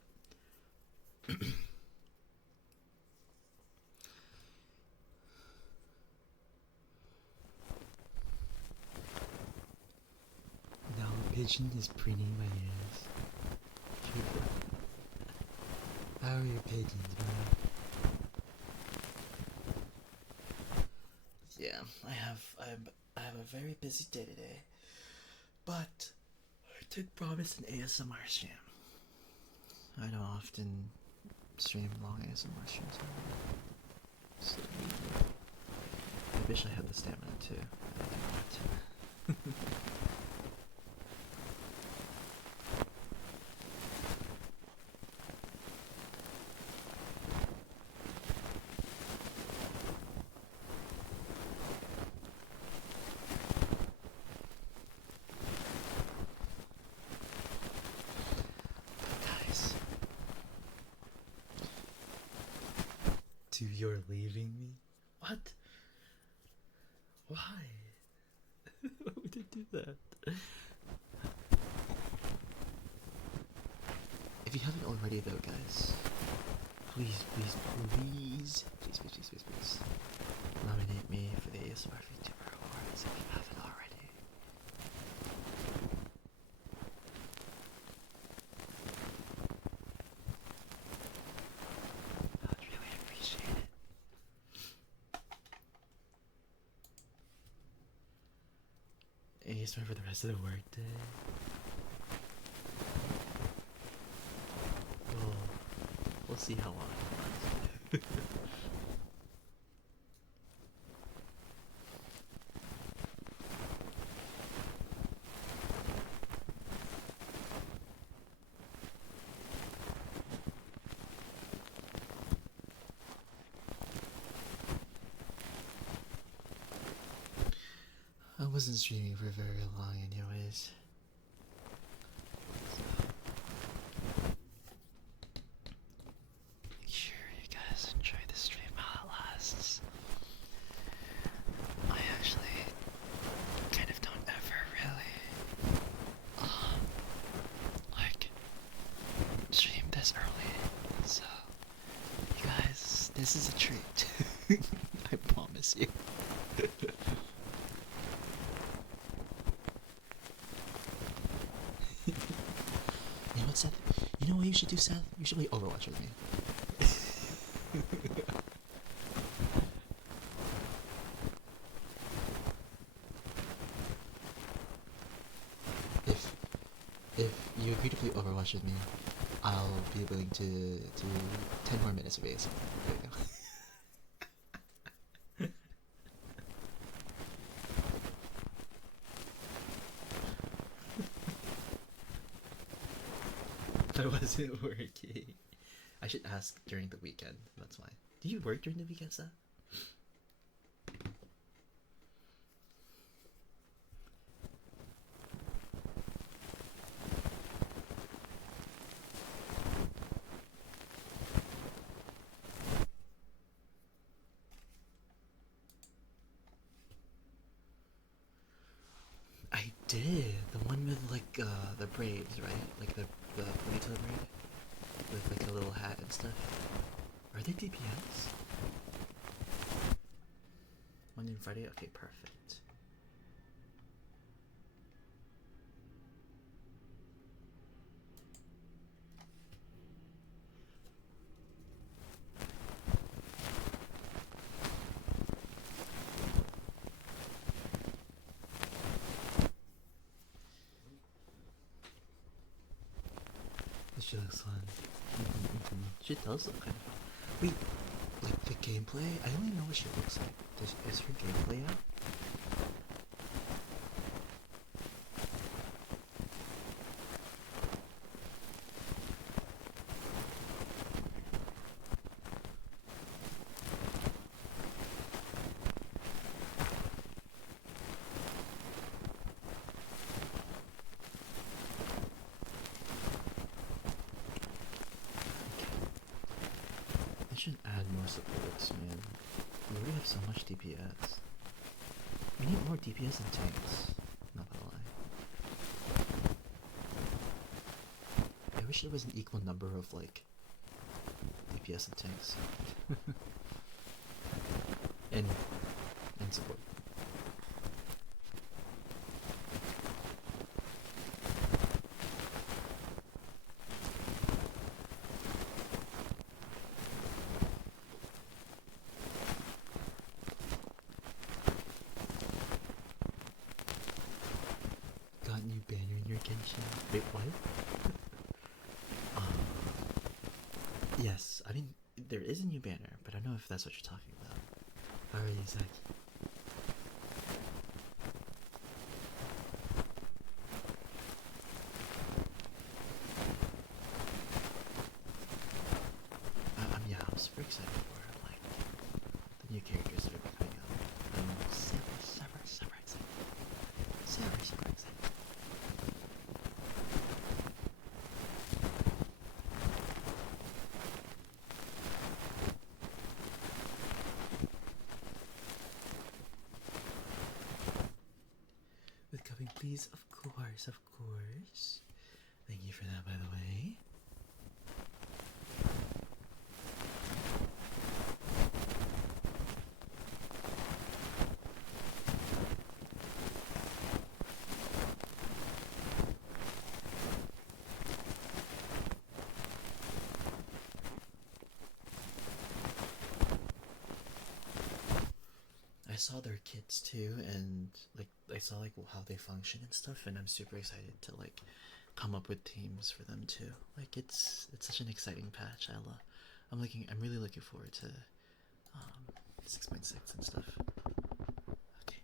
Now a pigeon is preening my ears. How are your pigeons, man? Yeah, I have a very busy day today, but I did promise an ASMR stream. I don't often stream long ASMR streams. So I wish I had the stamina too. I do not. Guys, you're leaving me? What? Why? Why would you do that? If you haven't already though, guys, please, please, please, please, please, please, please, please, nominate me for the ASMR VTuber Awards if you haven't already. I'd really appreciate it. ASMR for the rest of the workday. We'll see how long it lasts. I wasn't streaming for very long anyways. Make sure you guys enjoy the stream while it lasts. I actually kind of don't ever really like stream this early. So you guys, this is a treat. I promise you. You know what, Seth? You know what you should do, Seth? You should play Overwatch with me. if you agree to play Overwatch with me, I'll be willing to do 10 more minutes of ASMR. There you go. I wasn't working. I should ask during the weekend. That's why. Do you work during the weekend, Seth? did. The one with like the braids, right? Like the ponytail braid with like a little hat and stuff. Are they DPS? Monday and Friday? Okay, perfect. She looks fun. She does look kind of fun. Wait, like the gameplay? I don't even know what she looks like. Is her gameplay out? They should add more supports, man. We already have so much DPS. We need more DPS and tanks. Not gonna lie. I wish there was an equal number of like DPS and tanks. and support. Got new banner in your Genshin. Wait, what? Yes, I mean, there is a new banner, but I don't know if that's what you're talking about. Alright, Zach. Yeah, I'm super excited for like the new characters that are coming out. I'm super excited. Super excited. With coming, please, of course. Thank you for that, by the way. I saw their kits too, and like I saw like how they function and stuff, and I'm super excited to like come up with teams for them too. Like it's such an exciting patch. I'm really looking forward to 6.6 and stuff. Okay.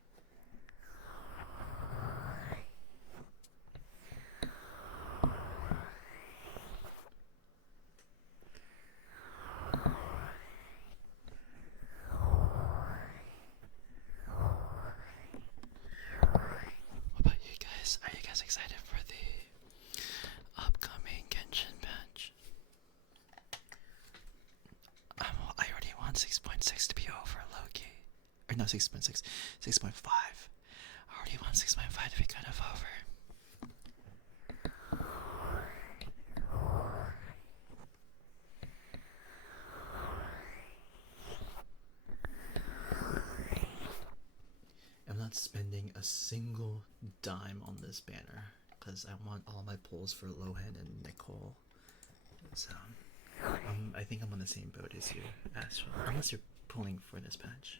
What about you guys? Are you guys excited for the upcoming Genshin patch? I already want 6.6 to be over, Loki. Or no, 6.6, 6.5. I already want 6.5 to be kind of over. I'm not spending a single dime on this banner because I want all my pulls for Lohan and Nicole. So I think I'm on the same boat as you, Astral, unless you're pulling for this patch.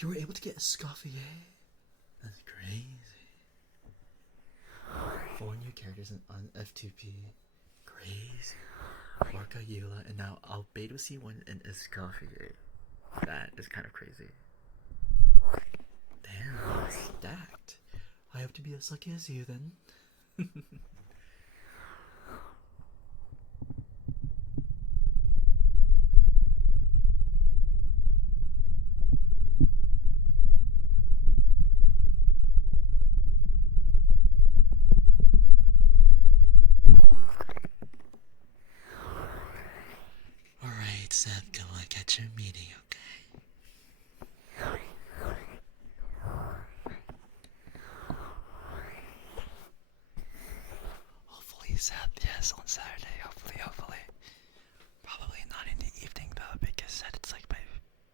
You were able to get a Scoffier? That's crazy. 4 new characters on F2P. Crazy. Orca, Eula, and now Albedo C1 and Escoffier. That is kind of crazy. Damn, stacked. I hope to be as lucky as you then. Alright, Seb, go look at your meeting, okay? Hopefully, Seb, yes, on Saturday, hopefully. Probably not in the evening though, because it's like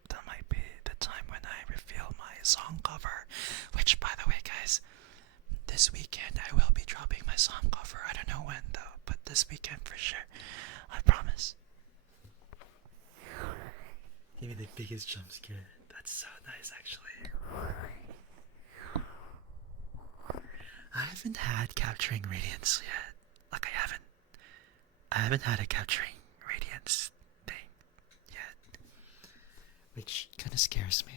that might be the time when I reveal my song cover. Which, by the way, guys, this weekend I will be dropping my song cover. I don't know when though, but this weekend for sure. I promise. Give me the biggest jump scare. That's so nice, actually. I haven't had capturing radiance yet. Like I haven't had a capturing radiance thing yet, which kind of scares me.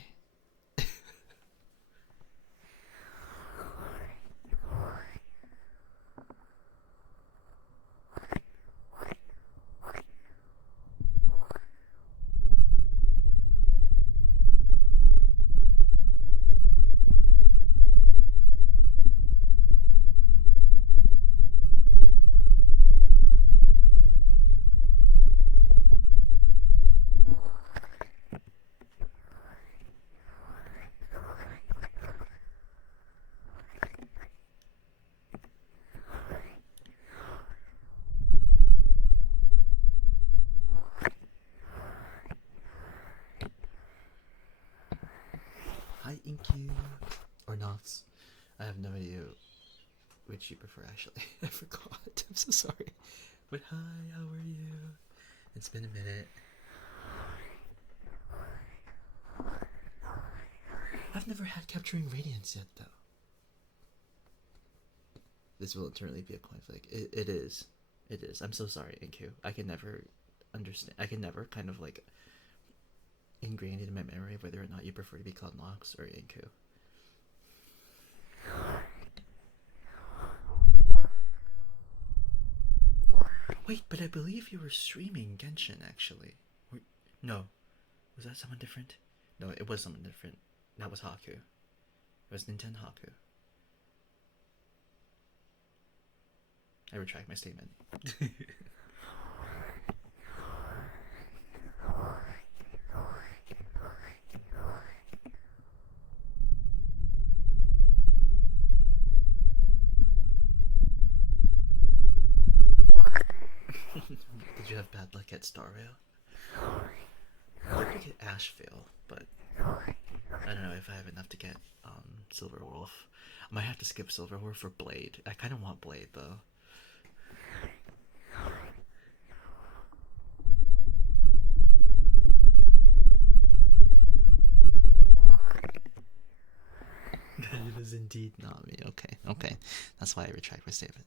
Hi, Inky. Or not. I have no idea which you prefer, actually. I forgot. I'm so sorry. But hi, how are you? It's been a minute. I've never had capturing radiance yet, though. This will internally be a coin flick. It is. It is. I'm so sorry, Inku. I can never understand. I can never kind of like ingrained in my memory whether or not you prefer to be called Nox or Inku. Wait, but I believe you were streaming Genshin, actually. No. Was that someone different? No, it was someone different. That was Haku. It was Nintendo Haku. I retract my statement. Did you have bad luck at Star Rail? I did get Ashvale, but I don't know if I have enough to get Silver Wolf. I might have to skip Silver Wolf for Blade. I kind of want Blade though. It is indeed not me. Okay. That's why I retract my statement.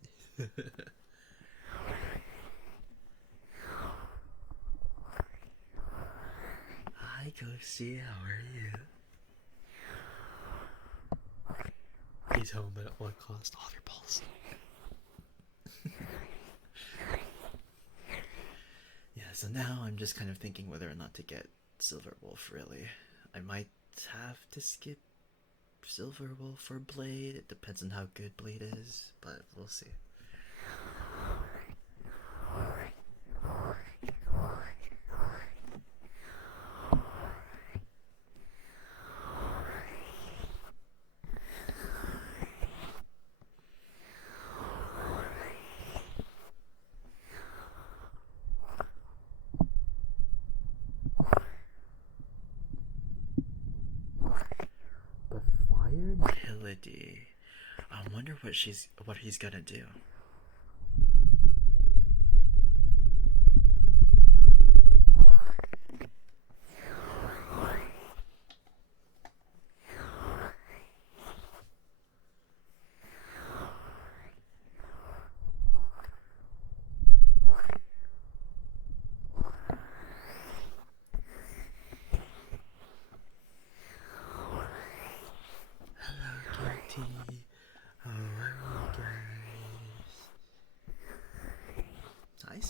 Hi, Ghosty. How are you? He's home, but at what cost? All of your balls. Yeah, so now I'm just kind of thinking whether or not to get Silver Wolf, really. I might have to skip Silver Wolf for Blade. It depends on how good Blade is, but we'll see. The Fire Utility. I wonder what he's gonna do.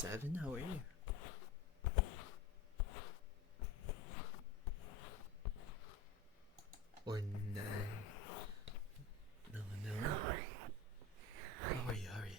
7? How are you? Or 9? No, no. How are you? How are you?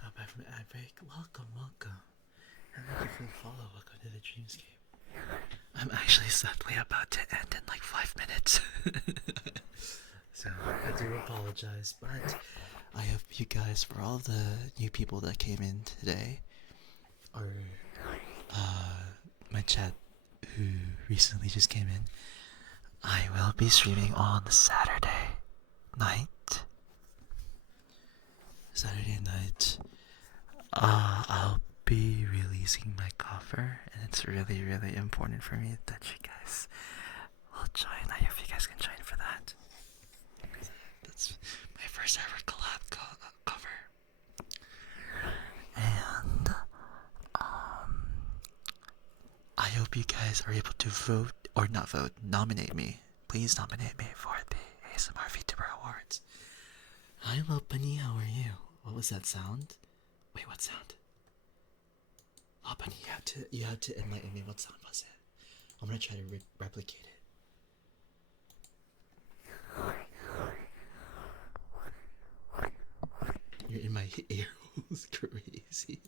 Got back from the ad break. Welcome, welcome. And thank you for the follow. Welcome to the Dreamscape. I'm actually sadly about to end in like 5 minutes. So I do apologize, but I hope you guys, for all the new people that came in today, or my chat who recently just came in, I will be streaming on Saturday night. I'll be releasing my cover, and it's really, really important for me that you guys will join. I hope you guys can join for that. That's my first ever collab cover. And I hope you guys are able to vote, or not vote, nominate me. Please nominate me for the ASMR VTuber Awards. Hi, Lopani, how are you? What was that sound? Wait, what sound? Lopani, you have to enlighten me. What sound was it? I'm gonna try to replicate it. You're in my ear holes, crazy.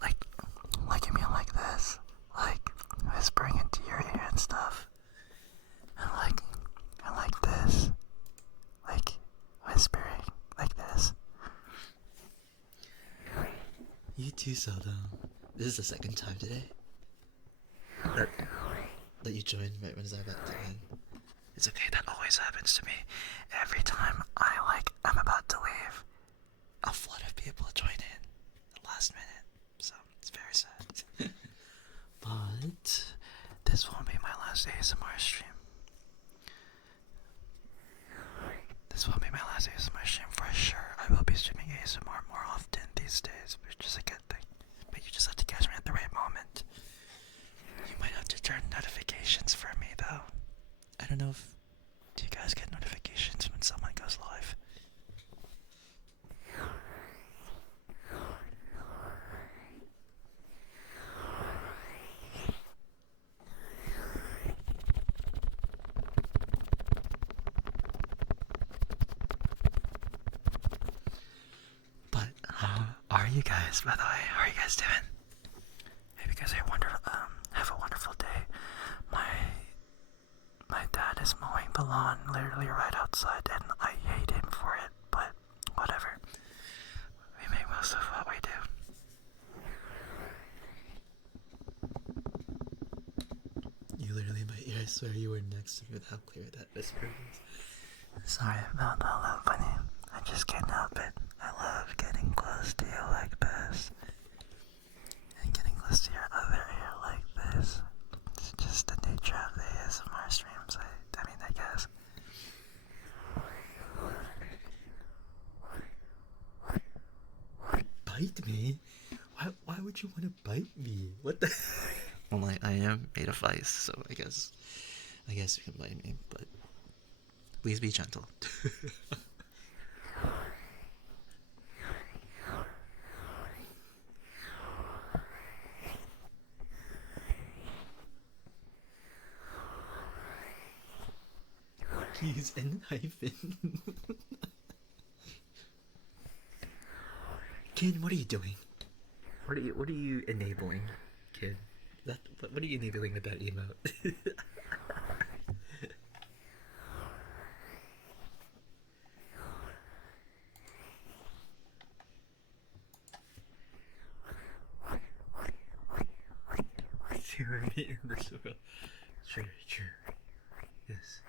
Like you mean like this, like whispering into your ear and stuff, and like this, like whispering like this. You too, Seldom. This is the second time today that you joined right when I about to end. It's okay, that always happens to me. Every time I'm about to leave, a flood of people join in the last minute. So it's very sad. But this won't be my last ASMR stream. This won't be my last ASMR stream for sure. I will be streaming ASMR more often these days, which is a good thing. But you just have to catch me at the right moment. You might have to turn notifications for me though. I don't know if do you guys get notifications when someone goes live? But how are you guys, by the way? How are you guys doing? Hope you guys have a wonderful day. My dad is mowing the lawn literally right outside, and I hate him for it, but whatever. We make most of what we do. You literally in my ear. I swear you were next to me with how clear that whisper was. Sorry about that, little bunny. I just can't help it. I love getting close to you like this. And getting close to your other ear like this. It's just the nature of the ASMR streams, I guess. bite me? Why would you want to bite me? What the? Well, I am made of ice, so I guess you can bite me, but please be gentle. Keys and hyphen. Kid, what are you doing? What are you enabling, kid? What are you enabling with that emote? Sure, me in this world. Sure. Yes.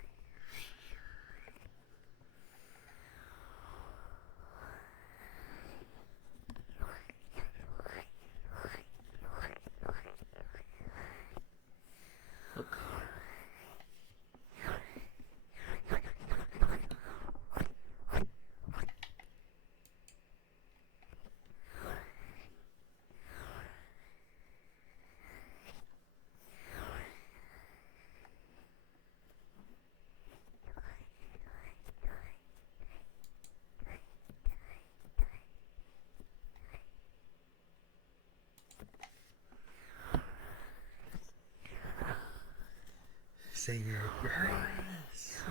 say it. Yes.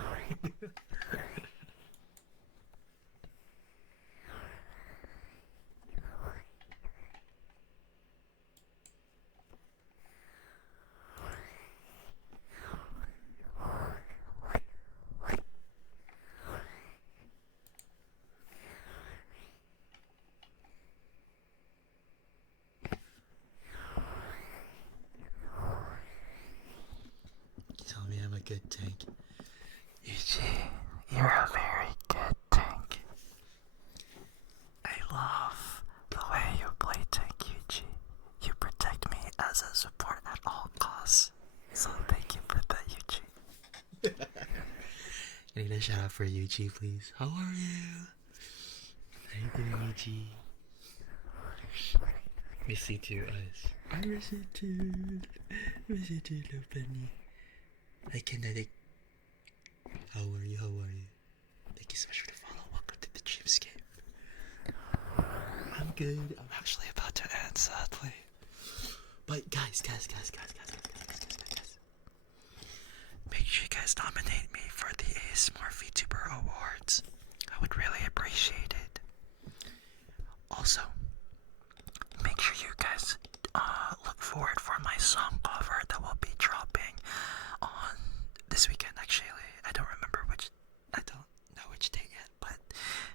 Tell me I'm a good tank. Yuji, you're a very good tank. I love the way you play tank, Yuji. You protect me as a support at all costs. So thank you for that, Yuji. I need a shout out for Yuji, please. How are you? How you doing, Yuji? Miss you too, Ice. I miss you too. Miss you too, little bunny. Hi, Kinetic. How are you? How are you? Thank you so much for the follow. Welcome to the Dreamscape. I'm good. I'm actually about to end, sadly. But guys. Make sure you guys nominate me for the ASMR VTuber Awards. I would really appreciate it. Also, make sure you guys look forward for my song cover that will be dropping on this weekend. Actually, I don't know which date yet, but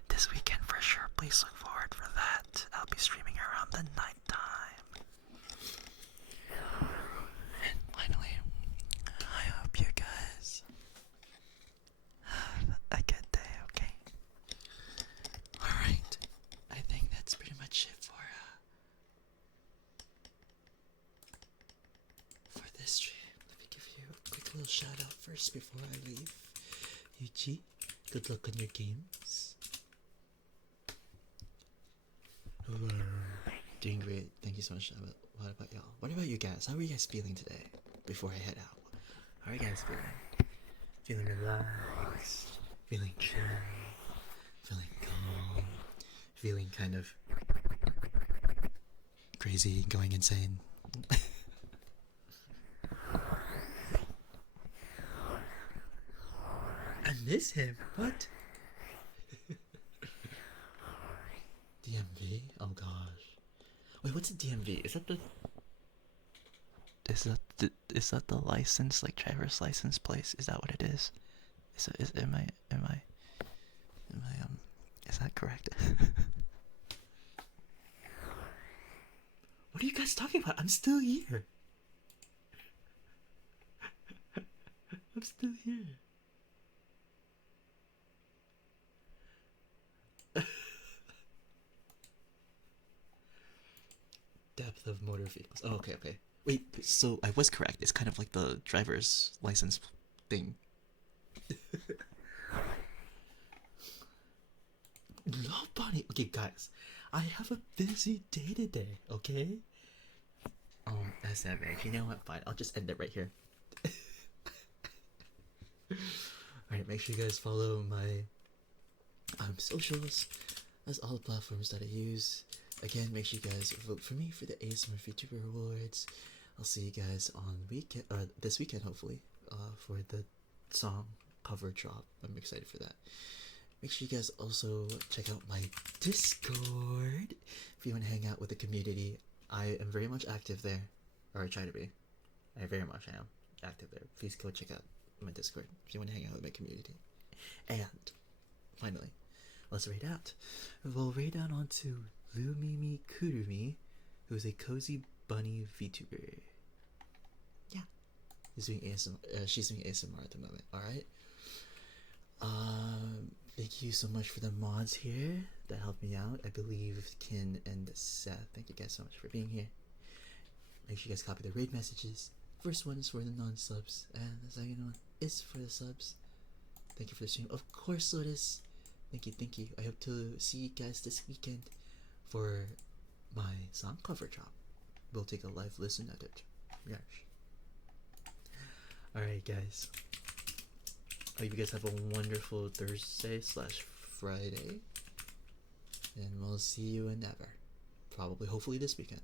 this weekend for sure. Please look forward for that. I'll be streaming around the night time. And finally, I hope you guys have a good day, okay? Alright, I think that's pretty much it for this stream. Let me give you a quick little shout out first before I leave. Yuji, good luck on your games. Doing great. Thank you so much. What about y'all? What about you guys? How are you guys feeling today before I head out? How are you guys feeling? Feeling relaxed, feeling chill, feeling calm, feeling kind of Crazy, going insane. I miss him. What? DMV? Oh gosh. Wait, what's a DMV? Is that the... Is that the license, like driver's license place? Is that what it is? Am I is that correct? What are you guys talking about? I'm still here. I'm still here. Depth of motor vehicles. Oh, okay. Wait, so I was correct. It's kind of like the driver's license thing. No, Bonnie. Okay, guys. I have a busy day today, okay? SMA. You know what? Fine. I'll just end it right here. Alright, make sure you guys follow my socials. That's all the platforms that I use. Again, make sure you guys vote for me for the ASMR VTuber Awards. I'll see you guys on this weekend, hopefully, for the song cover drop. I'm excited for that. Make sure you guys also check out my Discord if you want to hang out with the community. I am very much active there, or I try to be. I very much am active there. Please go check out my Discord if you want to hang out with my community. And finally, let's raid out. We'll raid out onto Lumimi Kurumi, who's a cozy bunny VTuber. Yeah, she's doing ASMR at the moment. All right. Thank you so much for the mods here that helped me out. I believe Kin and Seth. Thank you guys so much for being here. Make sure you guys copy the raid messages. First one is for the non-subs, and the second one is for the subs. Thank you for the stream. Of course, Lotus. Thank you. I hope to see you guys this weekend for my song cover drop. We'll take a live listen at it. Yes. Alright, guys. I hope you guys have a wonderful Thursday/Friday. And we'll see you whenever. Probably, hopefully this weekend.